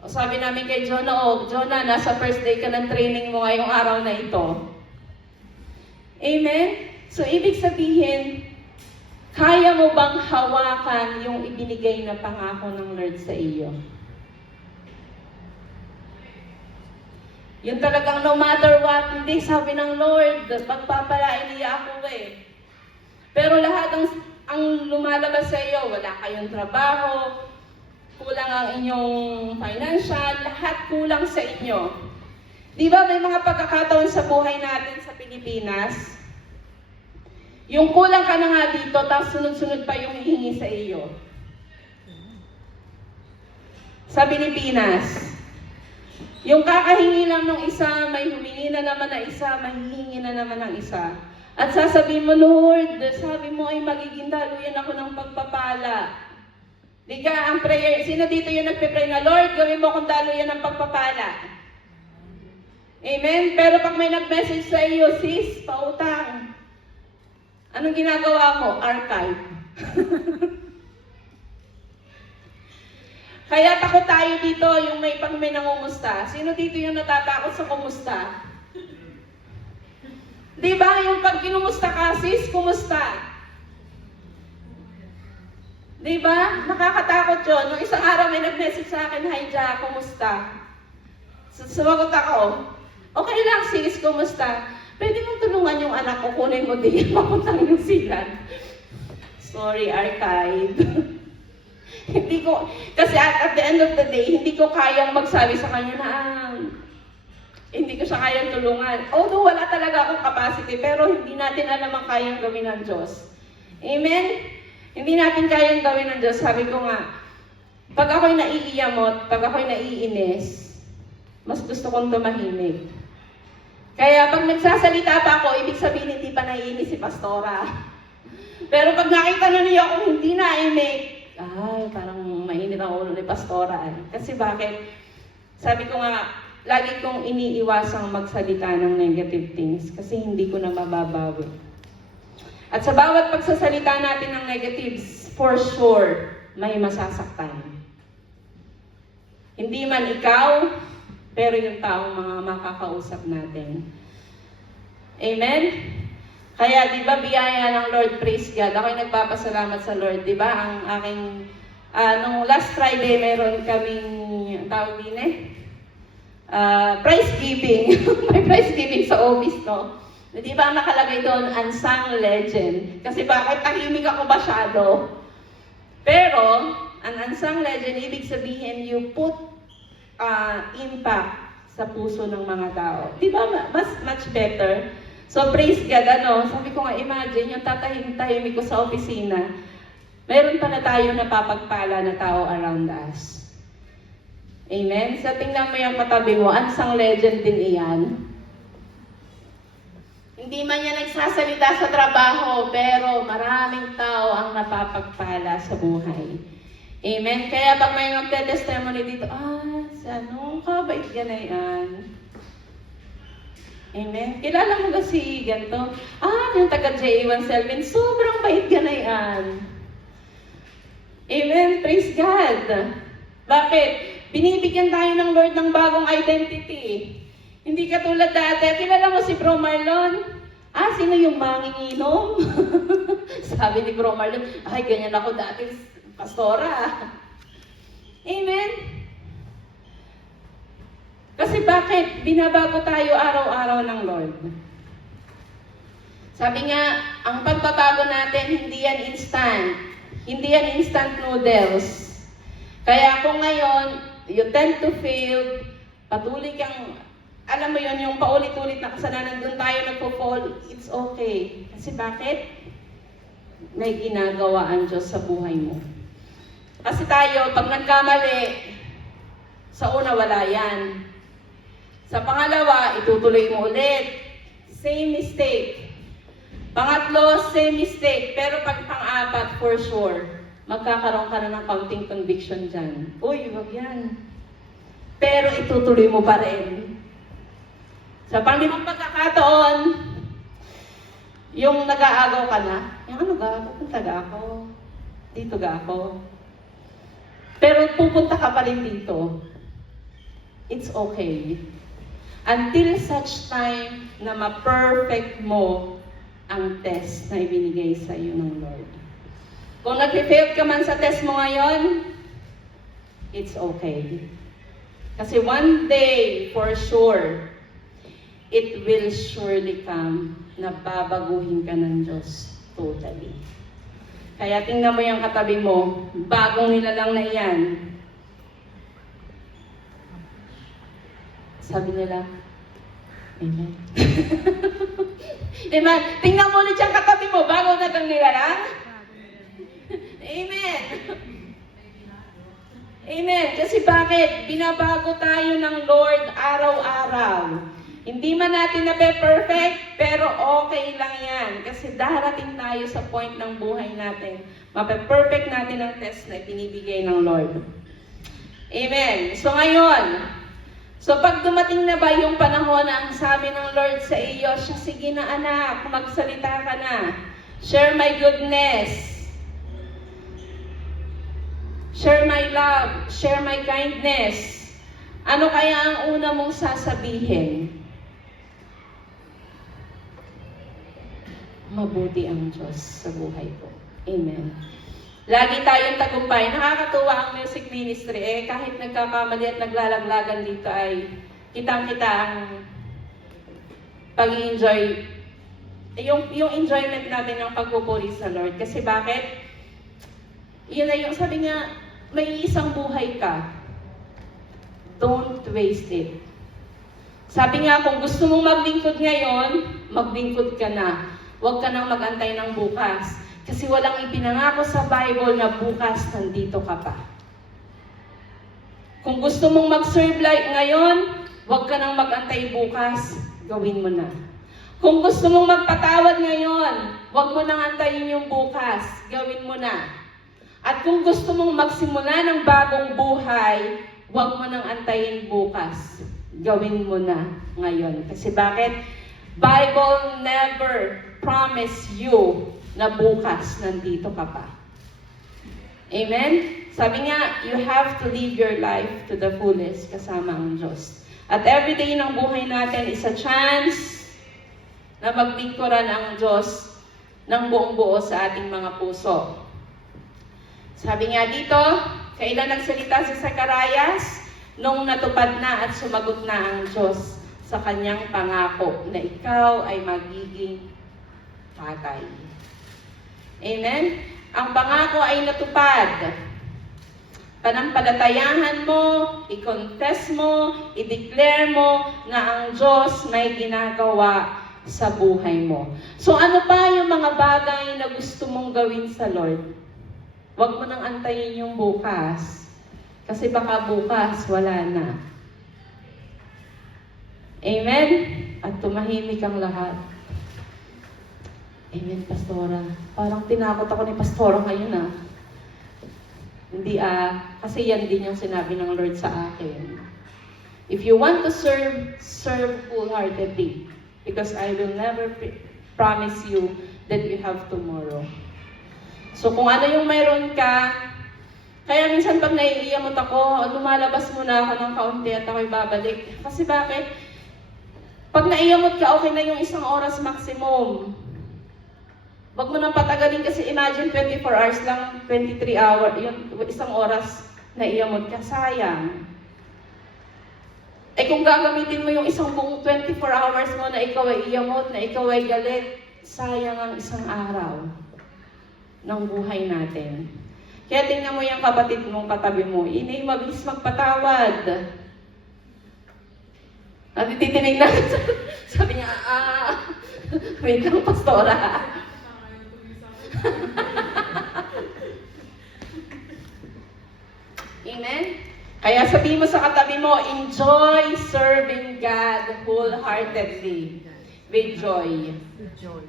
O sabi namin kay Jonah, Jonah, nasa first day ka ng training mo ngayong araw na ito. Amen? So, ibig sabihin, kaya mo bang hawakan yung ibinigay na pangako ng Lord sa iyo? Yung talagang no matter what, hindi, sabi ng Lord, pagpapalain niya ako eh. Pero lahat ang lumalabas sa iyo, wala kayong trabaho, kulang ang inyong financial, lahat kulang sa inyo. Di ba may mga pagkakataon sa buhay natin sa Pilipinas, yung kulang ka na nga dito, tapos sunod-sunod pa yung hihingi sa iyo. Sa Pilipinas, yung kakahingi lang ng isa, may humingi na naman ng isa, mahihingi na naman ng isa. At sasabihin mo, Lord, sabi mo ay magiging daluyan ako ng pagpapala. Di ka, ang prayer, sino dito yung nagpe-pray na, Lord, gawin mo akong daluyan ng pagpapala. Amen? Pero pag may nag-message sa iyo, sis, pautang. Anong ginagawa mo? Archive. Kaya takot tayo dito, yung pag may nangumusta. Sino dito yung natatakot sa kumusta? Di ba? Yung pag kinumusta ka, sis, kumusta? Di ba? Nakakatakot yun. Nung isang araw may nag-message sa akin, "Hi, Ja, kumusta?" Sumagot ako, "Okay lang, sis, kumusta? Pwede mong tulungan yung anak ko, kunin mo din, mapuntang New Zealand." Sorry, archive. Hindi ko, kasi at the end of the day, hindi ko kayang magsabi sa kanya na, hindi ko siya kayang tulungan. Although wala talaga akong capacity, pero hindi natin alam ang kayang gawin ng Diyos. Amen? Hindi natin kayang gawin ng Diyos. Sabi ko nga, pag ako'y naiiyamot, pag ako'y naiinis, mas gusto kong tumahimik. Kaya pag nagsasalita pa ako, ibig sabihin hindi pa naiinis si Pastora. Pero pag nakita na niya akong hindi naimik, ay, parang mainit ang ulo ni Pastora. Kasi bakit? Sabi ko nga, lagi kong iniiwasang magsalita ng negative things kasi hindi ko na mababawi. At sa bawat pagsasalita natin ng negatives, for sure, may masasaktan. Hindi man ikaw, pero yung taong mga makakausap natin. Amen? Kaya, di ba, biyaya ng Lord, praise God. Ako'y nagpapasalamat sa Lord, di ba? Ang aking, nung last Friday, meron kaming, tawag din prize giving. May prize giving sa office, no? Di ba, nakalagay doon, unsung legend. Kasi bakit tahimik ako masyado? Pero, ang unsung legend, ibig sabihin, you put impact sa puso ng mga tao. Di ba, much better? So, praise God, sabi ko nga, imagine, yung tatahimik ko sa opisina, meron pa na tayo napapagpala na tao around us. Amen? So, tingnan mo yung katabi mo, unsung legend din iyan. Hindi man yan nagsasalita sa trabaho, pero maraming tao ang napapagpala sa buhay. Amen? Kaya pag may magte-testimony dito, kabait ganayan. Amen? Kilala mo ba si ganito? Yung taga JA1 sobrang bait ganayan. Amen? Praise God. Bakit? Binibigyan tayo ng Lord ng bagong identity. Hindi katulad dati. Kilala mo si Bro Marlon? Sino yung manginginom? Sabi ni Bro Marlon, ganyan ako dati, pastora. Amen? Kasi bakit? Binabago tayo araw-araw ng Lord. Sabi nga, ang pagbabago natin, hindi yan instant. Hindi yan instant noodles. Kaya kung ngayon, you tend to feel Patuloy kang, alam mo yon yung paulit-ulit na kasalanan, doon tayo nagpo-fall, it's okay. Kasi bakit? May ginagawa ang Diyos sa buhay mo. Kasi tayo, pag nagkamali, sa una wala yan. Sa pangalawa, itutuloy mo ulit. Same mistake. Pangatlo, same mistake. Pero pag pang-apat, for sure, magkakaroon ka na ng counting conviction dyan. Uy, wag yan. Pero itutuloy mo pa rin. Sa panglimang pagkakataon, yung nag-aagaw ka na, yung ano ga, pupunta ga ako. Dito ga ako. Pero pupunta ka pa rin dito. It's okay. Until such time na ma-perfect mo ang test na ibinigay sa iyo ng Lord. Kung nag-fail ka man sa test mo ngayon, it's okay. Kasi one day, for sure, it will surely come na babaguhin ka ng Diyos totally. Kaya tingnan mo yung katabi mo, bagong nilalang na yan. Sabi nila, Amen. Diba? Tingnan mo ulit yung katabi mo, bago na itong nilalang. Amen. Amen. Kasi bakit? Binabago tayo ng Lord araw-araw. Hindi man natin perfect, pero okay lang yan. Kasi darating tayo sa point ng buhay natin. Mape-perfect natin ang test na binibigay ng Lord. Amen. So ngayon, pag dumating na ba yung panahon na ang sabi ng Lord sa iyo, siya, sige na anak, magsalita ka na. Share my goodness. Share my love. Share my kindness. Ano kaya ang una mong sasabihin? Mabuti ang Diyos sa buhay ko. Amen. Lagi tayong tagumpay. Nakakatuwa ang music ministry. Kahit nagkakamali at naglalaglagan dito ay kitang-kita ang pag-enjoy. Yung enjoyment natin ng pagpupuri sa Lord. Kasi bakit? Yun na yung sabi nga, may isang buhay ka. Don't waste it. Sabi nga, kung gusto mong maglingkod ngayon, maglingkod ka na. Huwag ka nang mag-antay ng bukas. Kasi walang ipinangako sa Bible na bukas nandito ka pa. Kung gusto mong mag-serve like ngayon, huwag ka nang mag-antay bukas, gawin mo na. Kung gusto mong magpatawad ngayon, huwag mo nang antayin yung bukas, gawin mo na. At kung gusto mong magsimula ng bagong buhay, huwag mo nang antayin bukas, gawin mo na ngayon. Kasi bakit? Bible never promise you na bukas nandito ka pa. Amen? Sabi nga, you have to live your life to the fullest kasama ang Diyos. At everyday ng buhay natin is a chance na maglingkuran ang Diyos ng buong buo sa ating mga puso. Sabi nga dito, kailan nagsalita si Zacarias? Nung natupad na at sumagot na ang Diyos sa kanyang pangako na ikaw ay magiging tatay. Amen? Ang pangako ay natupad. Panampalatayahan mo, i-confess mo, i-declare mo na ang Diyos may ginagawa sa buhay mo. So ano pa yung mga bagay na gusto mong gawin sa Lord? Huwag mo nang antayin yung bukas. Kasi baka bukas, wala na. Amen? At tumahimik ang lahat. Amen, Pastora. Parang tinakot ako ni Pastora ngayon Hindi kasi yan din yung sinabi ng Lord sa akin. If you want to serve, serve wholeheartedly. Because I will never promise you that you have tomorrow. So kung ano yung mayroon ka, kaya minsan pag naiiyamot ako, lumalabas muna ako ng kaunti at ako'y babalik. Kasi bakit? Pag naiyamot ka, okay na yung 1 oras maximum. Huwag mo nang patagalin kasi imagine 24 hours lang, 23 hours, yung 1 oras na iyamot ka, sayang. Kung gagamitin mo yung isang buong 24 hours mo na ikaw ay iyamot, na ikaw ay galit, sayang ang 1 araw ng buhay natin. Kaya tingnan mo yung kapatid mong katabi mo, mabilis magpatawad. At titinig na, sabi niya, wait lang, pastora. Amen? Kaya sabihin mo sa katabi mo, enjoy serving God wholeheartedly. With joy. With joy.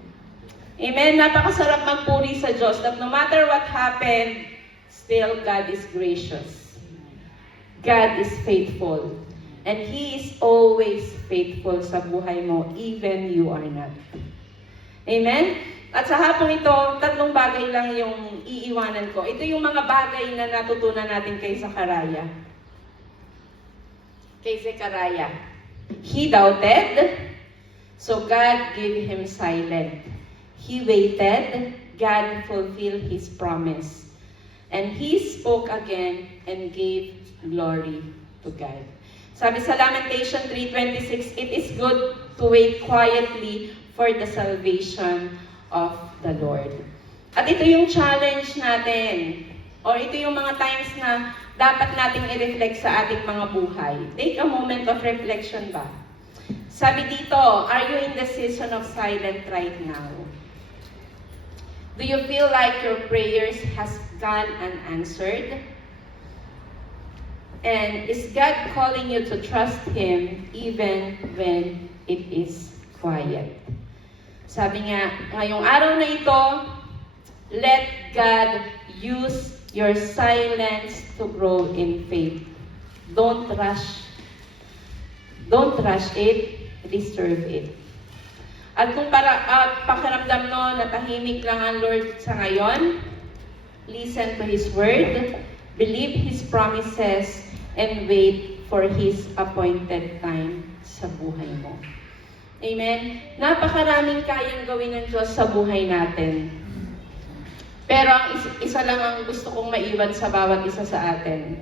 Amen? Napakasarap magpuri sa Diyos that no matter what happened, still God is gracious. God is faithful. And He is always faithful sa buhay mo, even you are not. Amen? At sa hapong ito, 3 bagay lang yung iiwanan ko. Ito yung mga bagay na natutunan natin kay Zechariah. He doubted, so God gave him silence. He waited, God fulfilled His promise. And he spoke again and gave glory to God. Sabi sa Lamentation 3:26, it is good to wait quietly for the salvation of the Lord. At ito yung challenge natin. Or ito yung mga times na dapat nating i-reflect sa ating mga buhay. Take a moment of reflection ba? Sabi dito, are you in the season of silence right now? Do you feel like your prayers has gone unanswered? And is God calling you to trust Him even when it is quiet? Sabi nga, ngayong araw na ito, let God use your silence to grow in faith. Don't rush it, disturb it. At kung pakiramdam no, na tahimik lang ang Lord sa ngayon, listen to His word, believe His promises, and wait for His appointed time sa buhay mo. Amen? Napakaraming kayang gawin ng Diyos sa buhay natin. Pero ang isa lang ang gusto kong maiwan sa bawat isa sa atin.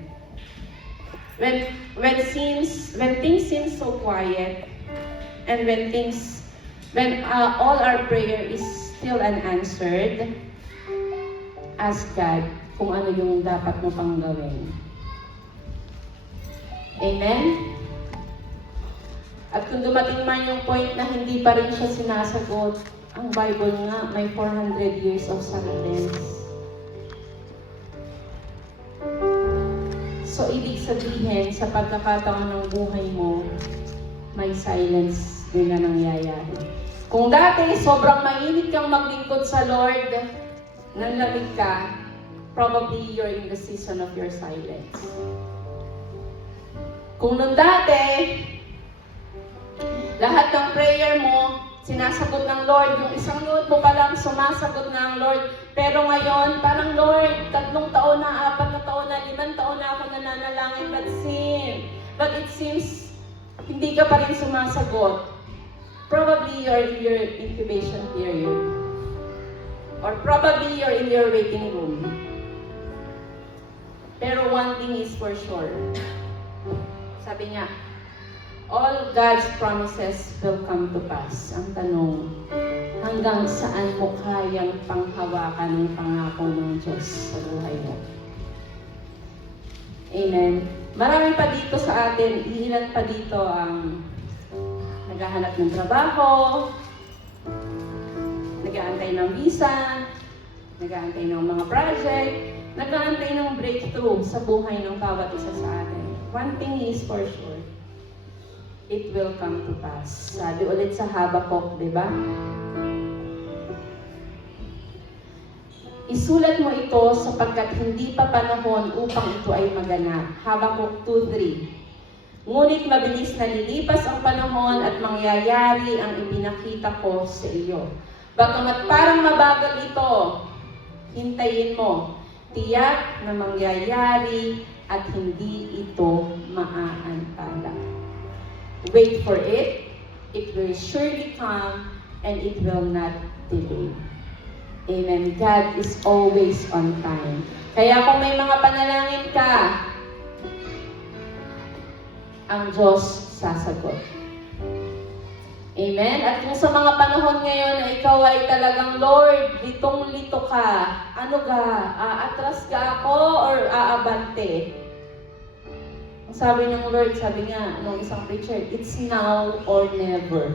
When things seem so quiet, and when all our prayer is still unanswered, ask God kung ano yung dapat mo pang gawin. Amen? At kung dumating man yung point na hindi pa rin siya sinasagot, ang Bible nga may 400 years of silence. So, ibig sabihin, sa pagkakataon ng buhay mo, may silence din na nangyayari. Kung dati, sobrang mainit kang maglingkod sa Lord, nanlamig ka, probably you're in the season of your silence. Kung nung dati, lahat ng prayer mo, sinasagot ng Lord, yung isang nood mo pa lang, sumasagot na ang Lord. Pero ngayon, parang Lord, 3 taon na, 4 na taon na, 5 taon na ako nananalangin, but it seems, hindi ka pa rin sumasagot. Probably you're in your incubation period. Or probably you're in your waiting room. Pero one thing is for sure. Sabi niya, all God's promises will come to pass. Ang tanong, hanggang saan mo kayang panghawakan ng pangako ng Diyos sa buhay mo? Amen. Marami pa dito sa atin, ilan pa dito ang naghahanap ng trabaho, nag-aantay ng visa, nag-aantay ng mga project, nag-aantay ng breakthrough sa buhay ng bawat isa sa atin. One thing is for sure, it will come to pass. Sabi ulit sa Habakkuk, di ba? Isulat mo ito sapagkat hindi pa panahon upang ito ay maganap. Habakkuk 2:3. Ngunit mabilis na lilipas ang panahon at mangyayari ang ipinakita ko sa iyo. Bagamat parang mabagal ito, hintayin mo. Tiyak na mangyayari at hindi ito maaantala. Wait for it, it will surely come, and it will not delay. Amen. God is always on time. Kaya kung may mga panalangin ka, ang Diyos sasagot. Amen. At kung sa mga panahon ngayon na ikaw ay talagang, Lord, litong-lito ka, ano ka, aatras ka ako or aabante? Ang sabi ng Lord, sabi nga nung isang preacher, it's now or never.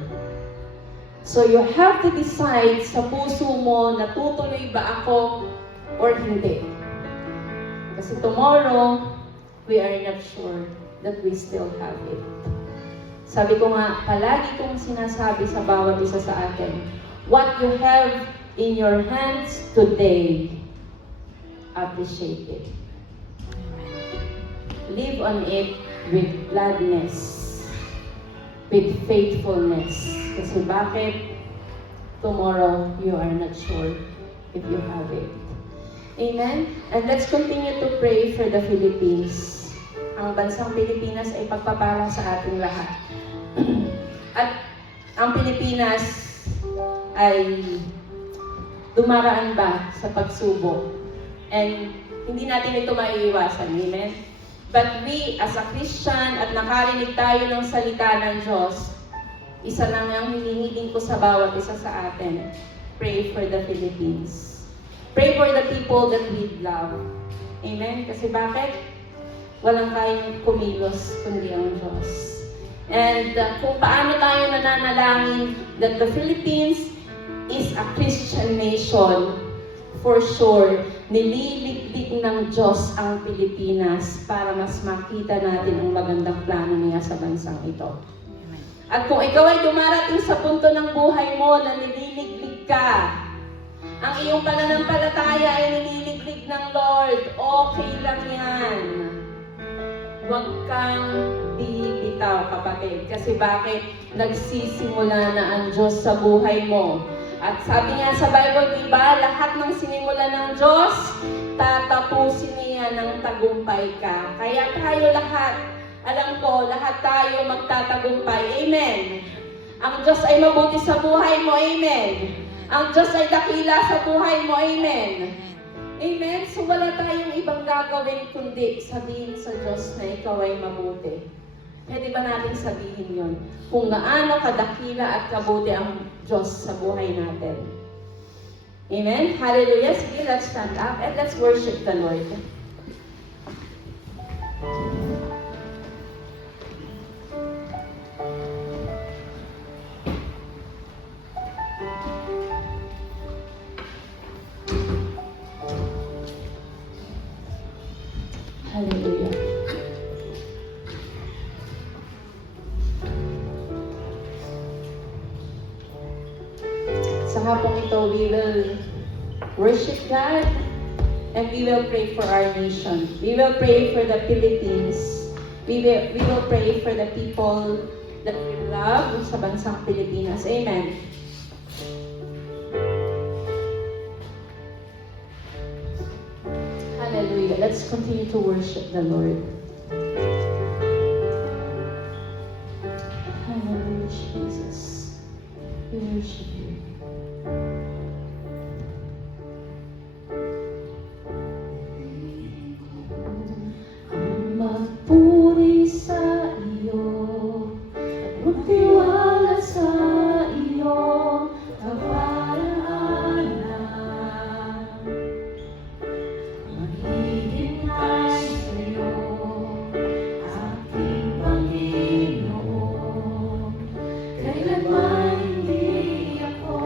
So you have to decide sa puso mo, natutuloy ba ako or hindi. Kasi tomorrow, we are not sure that we still have it. Sabi ko nga, palagi kong sinasabi sa bawat isa sa atin, what you have in your hands today, appreciate it. Live on it with gladness, with faithfulness. Kasi bakit? Tomorrow, you are not sure if you have it. Amen? And let's continue to pray for the Philippines. Ang bansang Pilipinas ay pagpapala sa ating lahat. At ang Pilipinas ay dumaraan ba sa pagsubok? And hindi natin ito maiiwasan. Amen? But we, as a Christian, at nakarinig tayo ng salita ng Diyos, isa lang ang hinihiling ko sa bawat isa sa atin. Pray for the Philippines. Pray for the people that we love. Amen? Kasi bakit? Walang kayang kumilos kundi ang Diyos. And kung paano tayo nananalangin that the Philippines is a Christian nation, for sure, nililiglig ng Diyos ang Pilipinas para mas makita natin ang magandang plano niya sa bansang ito. At kung ikaw ay dumarating sa punto ng buhay mo na nililiglig ka, ang iyong pananampalataya ay nililiglig ng Lord, okay lang yan. Huwag kang bibitaw, kapatid. Kasi bakit? Nagsisimula na ang Diyos sa buhay mo. At sabi nga sa Bible, diba, lahat ng sinimula ng Diyos, tatapusin niya ng tagumpay ka. Kaya tayo lahat, alam ko, lahat tayo magtatagumpay. Amen. Ang Diyos ay mabuti sa buhay mo. Amen. Ang Diyos ay dakila sa buhay mo. Amen. Amen. So wala tayong ibang gagawin kundi sabihin sa Diyos na ikaw ay mabuti. Pwede ba natin sabihin yun? Kung gaano kadakila at kabuti ang Diyos sa buhay natin. Amen? Hallelujah. Sige, let's stand up and let's worship the Lord. Hallelujah. Sa hapong ito, we will worship God and we will pray for our nation. We will pray for the Philippines. We will pray for the people that we love sa bansang Pilipinas. Amen. Hallelujah. Let's continue to worship the Lord. Hallelujah, Jesus. We worship you. Ang magpuri sa iyo at magtiwala sa iyo kaparaanan. Maghihintay sa'yo, aking Panginoon. Kailanman hindi ako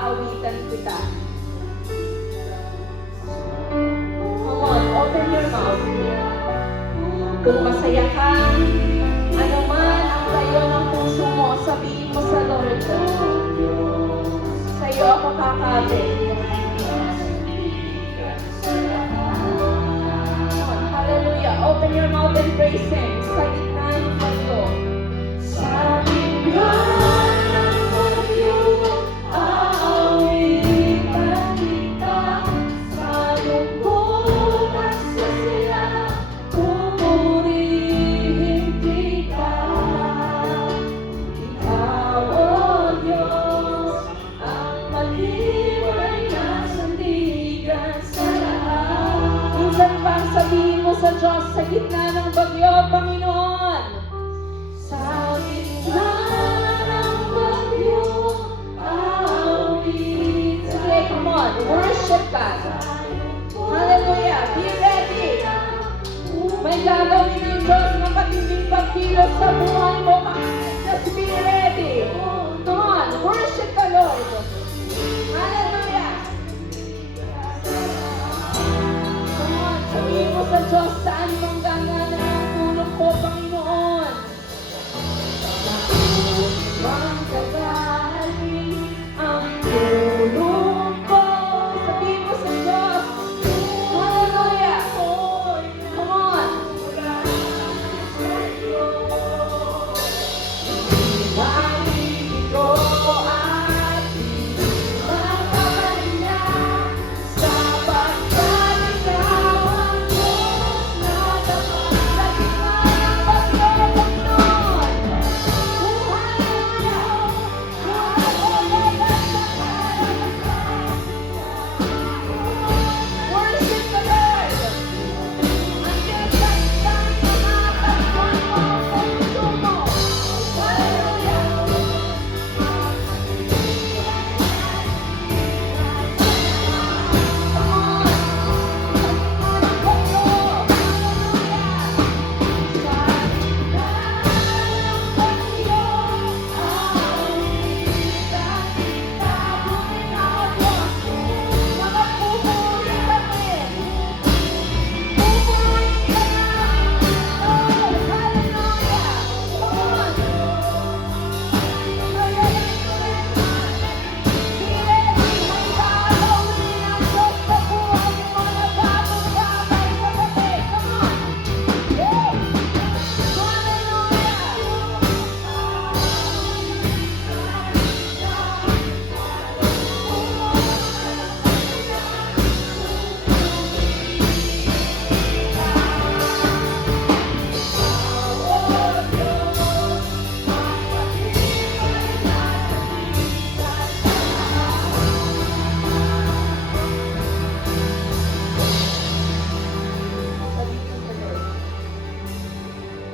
aawitan kita. Come on, open your mouth. Kung masaya ka, ano man ang tayo ng puso mo, sabihin mo sa Lord, sa iyo ako kakabit. Hallelujah. Open your mouth and praise Him. Sa gitna ng mundo. Sa gitna ng mundo, aawitan kita. Sa lungkot at sa sila, pupurihin kita. Ikaw, O Diyos, ang matibay na sandigan sa lahat. Minsan pa ang sabihin mo sa Diyos sa gitna ng bagyo, Panginoon. Sa gitna ng bagyo, aawitan. Sige, come on, worship God. Hallelujah, be ready. May gagawin ng Diyos ng matinding pagkilos sa buhay mo. Just be ready. Come on, worship the Lord. Hallelujah. Come on, sabihin mo sa Diyos saan manggagaling ang tulong ko, Panginoon. Manggagaling ang tulong ko. Sabihin mo sa Diyos. Hallelujah. Come on. Iwanin ko at ipapalit niya sapagkat ikaw ang Diyos na dapat sa gitna ng bagyo, Panginoon. Hallelujah. Worship the Lord. Until sa isang nakatagpuan mo ang puso mo. Hallelujah.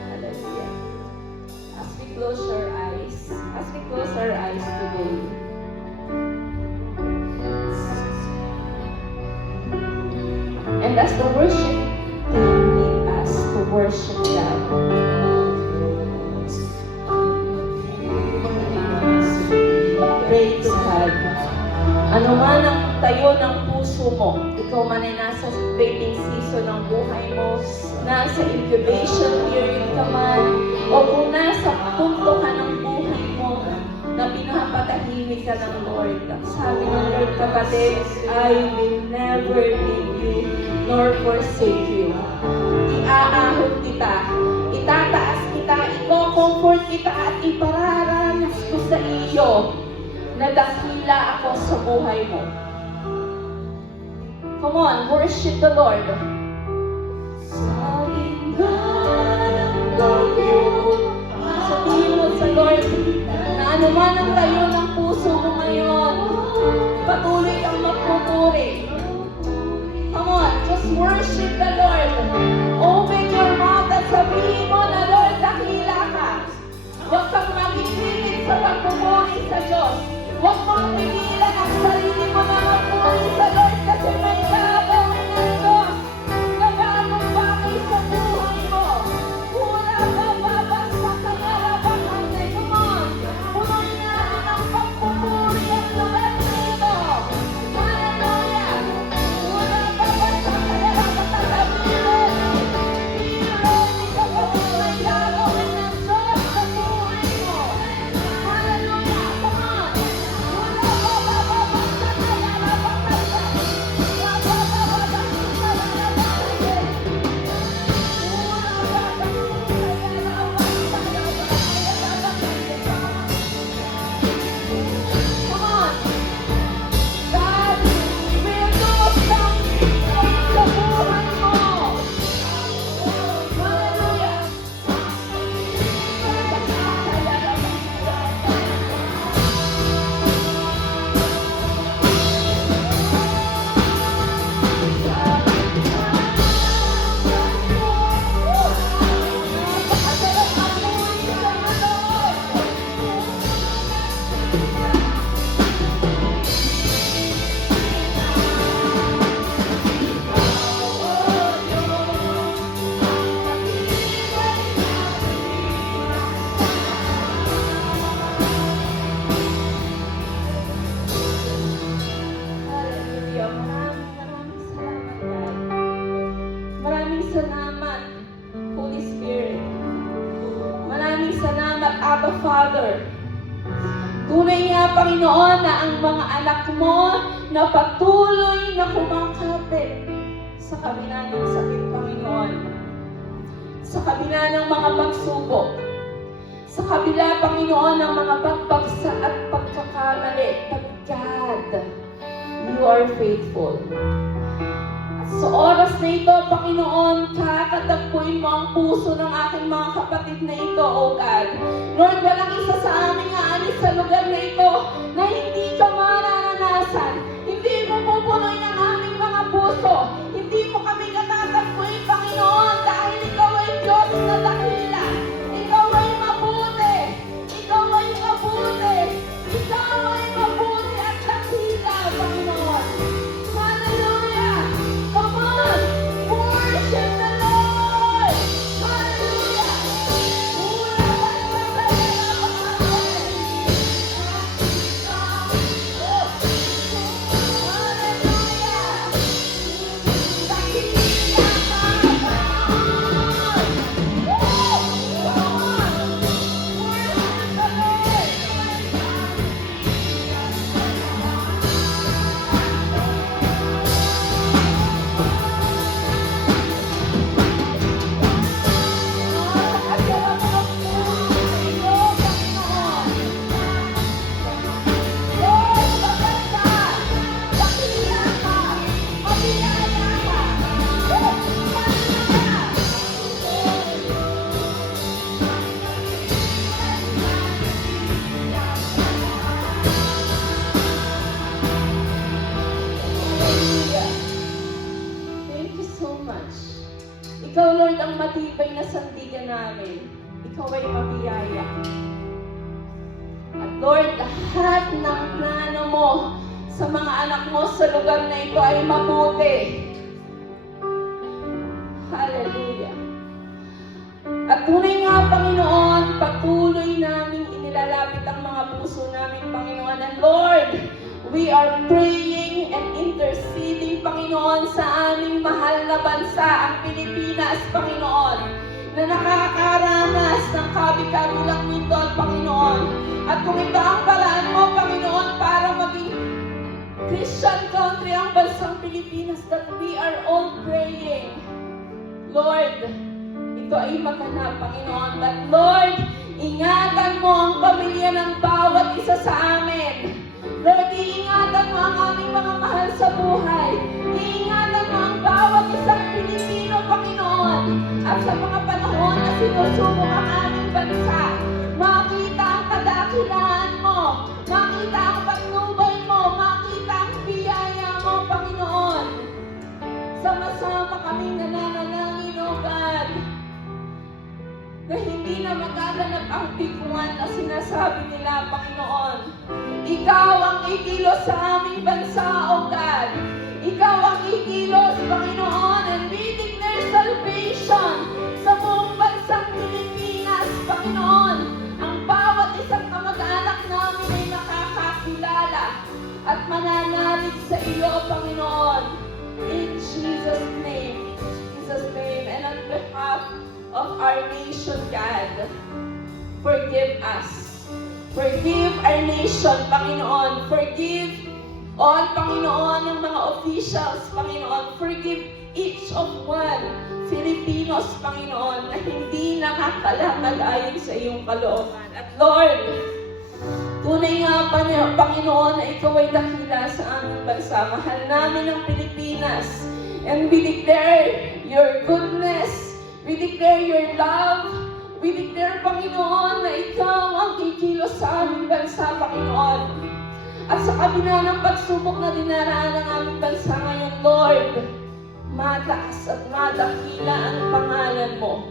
Hallelujah. As we close our eyes today, and as the worship team lead us to worship God, pray to God. Ano man ang tayo ng puso mo, ikaw man ay nasa waiting season ng buhay mo, nasa incubation period ka man, o kung nasa punto ka ng buhay mo na pinapatahimik ka ng Lord. Sabi ng Lord, kapatid, I will never leave you nor forsake you. Iaahon kita, itataas kita, i-comfort kita at ipararanas ko sa iyo na dakila ako sa buhay mo. Come on, worship the Lord. Sabihin mo sa Lord na ano man ang tayo ng puso mo ngayon, patuloy kang magpupuri. Come on, just worship the Lord. Open your mouth at sabihin mo na Lord, dakila ka. Huwag kang magigilid sa pagpupuri sa Diyos. Huwag mong pigilan ang sarili mo na magpupuri sa Lord kasi may gagawin ng Diyos na bagong bagay sa buhay mo. Wala ka babagsak ka na labang hanggang. Come on, punoy na ng Father. Tunay nga, Panginoon, na ang mga anak mo na patuloy na kumakapit sa kabila ng sakit, Panginoon. Sa kabila ng mga pagsubok. Sa kabila, Panginoon, ng mga pagbagsa at pagkakamali. But God, you are faithful. Sa oras na ito, Panginoon, kakatagpuin mo ang puso ng aking mga kapatid na ito, O God. Lord, walang isa sa aming aalis sa lugar na ito na hindi ka mararanasan. Hindi mo pupunoy ang aming mga puso. Hindi mo kami katatagpuin, Panginoon, dahil ikaw ay Diyos na dakila. Ikaw ay mabuti. Ikaw ay mabuti. Ikaw ay mabuti at dakila, Panginoon. Hallelujah! Come on! Worship the Lord! Hallelujah! Thank you so much. Ikaw, Lord, ang matibay na sandigan namin. Ikaw ay mabiyaya. At Lord, lahat ng plano mo sa mga anak mo sa lugar na ito ay mabuti. Hallelujah. At tunay nga, Panginoon, patuloy namin inilalapit ang mga puso namin, Panginoon. And Lord, we are praying and interceding, Panginoon, sa aming mahal na bansa, ang Pilipinas, Panginoon, na nakakaranas ng kabi-kabilang lindol, Panginoon. At kung ito ang paraan mo, Panginoon, para maging Christian country ang bansang Pilipinas, that we are all praying, Lord, ito ay maganap, Panginoon. That, Lord, ingatan mo ang pamilya ng bawat isa sa amin. Lord, iingatan mo ang aming mga mahal sa buhay. Iingatan mo ang bawat isang Pilipino, Panginoon. At sa mga panahon na sinusubok ang aming bansa, makita ang kadakilaan mo, makita ang patnubay mo, makita ang biyaya mo, Panginoon. Sama-sama kaming nananalangin, O God, na hindi na magaganap ang biguan na sinasabi nila, Panginoon. Ikaw ang ikilos sa aming bansa, O God. Ikaw ang ikilos, Panginoon, and we declare salvation sa buong bansang Pilipinas, Panginoon. Ang bawat isang kamag-anak namin ay nakakakilala at mananalig sa iyo, Panginoon. In Jesus' name, and on behalf of our nation, God, forgive us. Forgive our nation, Panginoon. Forgive all, Panginoon, ng mga officials, Panginoon. Forgive each of one, Filipinos, Panginoon, na hindi nakakalakal ayon sa iyong kalooban. At Lord, tunay nga, Panginoon, na ikaw ay dakila sa aming bansa. Mahal namin ang Pilipinas. And we declare your goodness. We declare your love. We declare, Panginoon, na ikaw ang kikilos sa aming bansa, Panginoon. At sa kabila ng pagsubok na dinaraan ng aming bansa ngayon, Lord, mataas at madakila ang pangalan mo.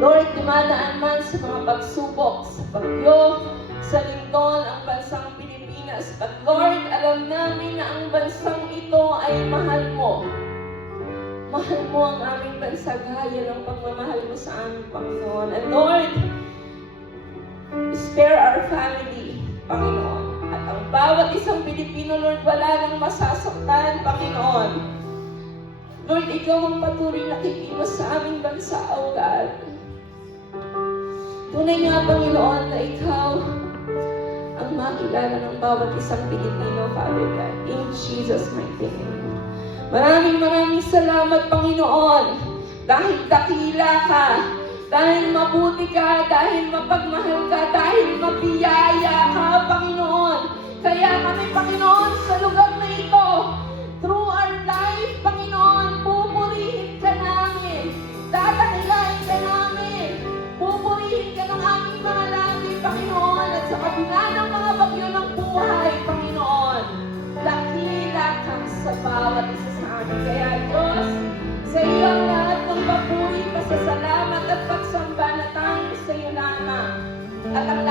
Lord, dumadaan man sa mga pagsubok, sa bagyo, sa lindol, ang bansang Pilipinas. But Lord, alam namin na ang bansang ito ay mahal mo. Mahal mo ang aming bansa gaya ng pagmamahal mo sa aming Panginoon. And Lord, spare our family, Panginoon. At ang bawat isang Pilipino, Lord, wala nang masasaktan, Panginoon. Lord, ikaw ang patuloy na kikilos sa aming bansa, O God. Tunay nga, Panginoon, na Ikaw ang makilala ng bawat isang Pilipino, Father God. In Jesus' mighty name. Maraming salamat, Panginoon, dahil dakila ka, dahil mabuti ka, dahil mapagmahal ka, dahil mabiyaya ka, Panginoon. Kaya kami, Panginoon, sa lugar na ito, through our life, Panginoon, pupurihin ka namin, dadakilain ka namin, pupurihin ka ng aming mga labi, Panginoon, at sa kabila ng mga bagyo ng buhay, Panginoon, dakila ka sa bawat isa sa amin. Kaya, Diyos, sa iyo ang lahat ng papuri, pasasalamat at pagsamba na tanging sa iyo lamang. At ang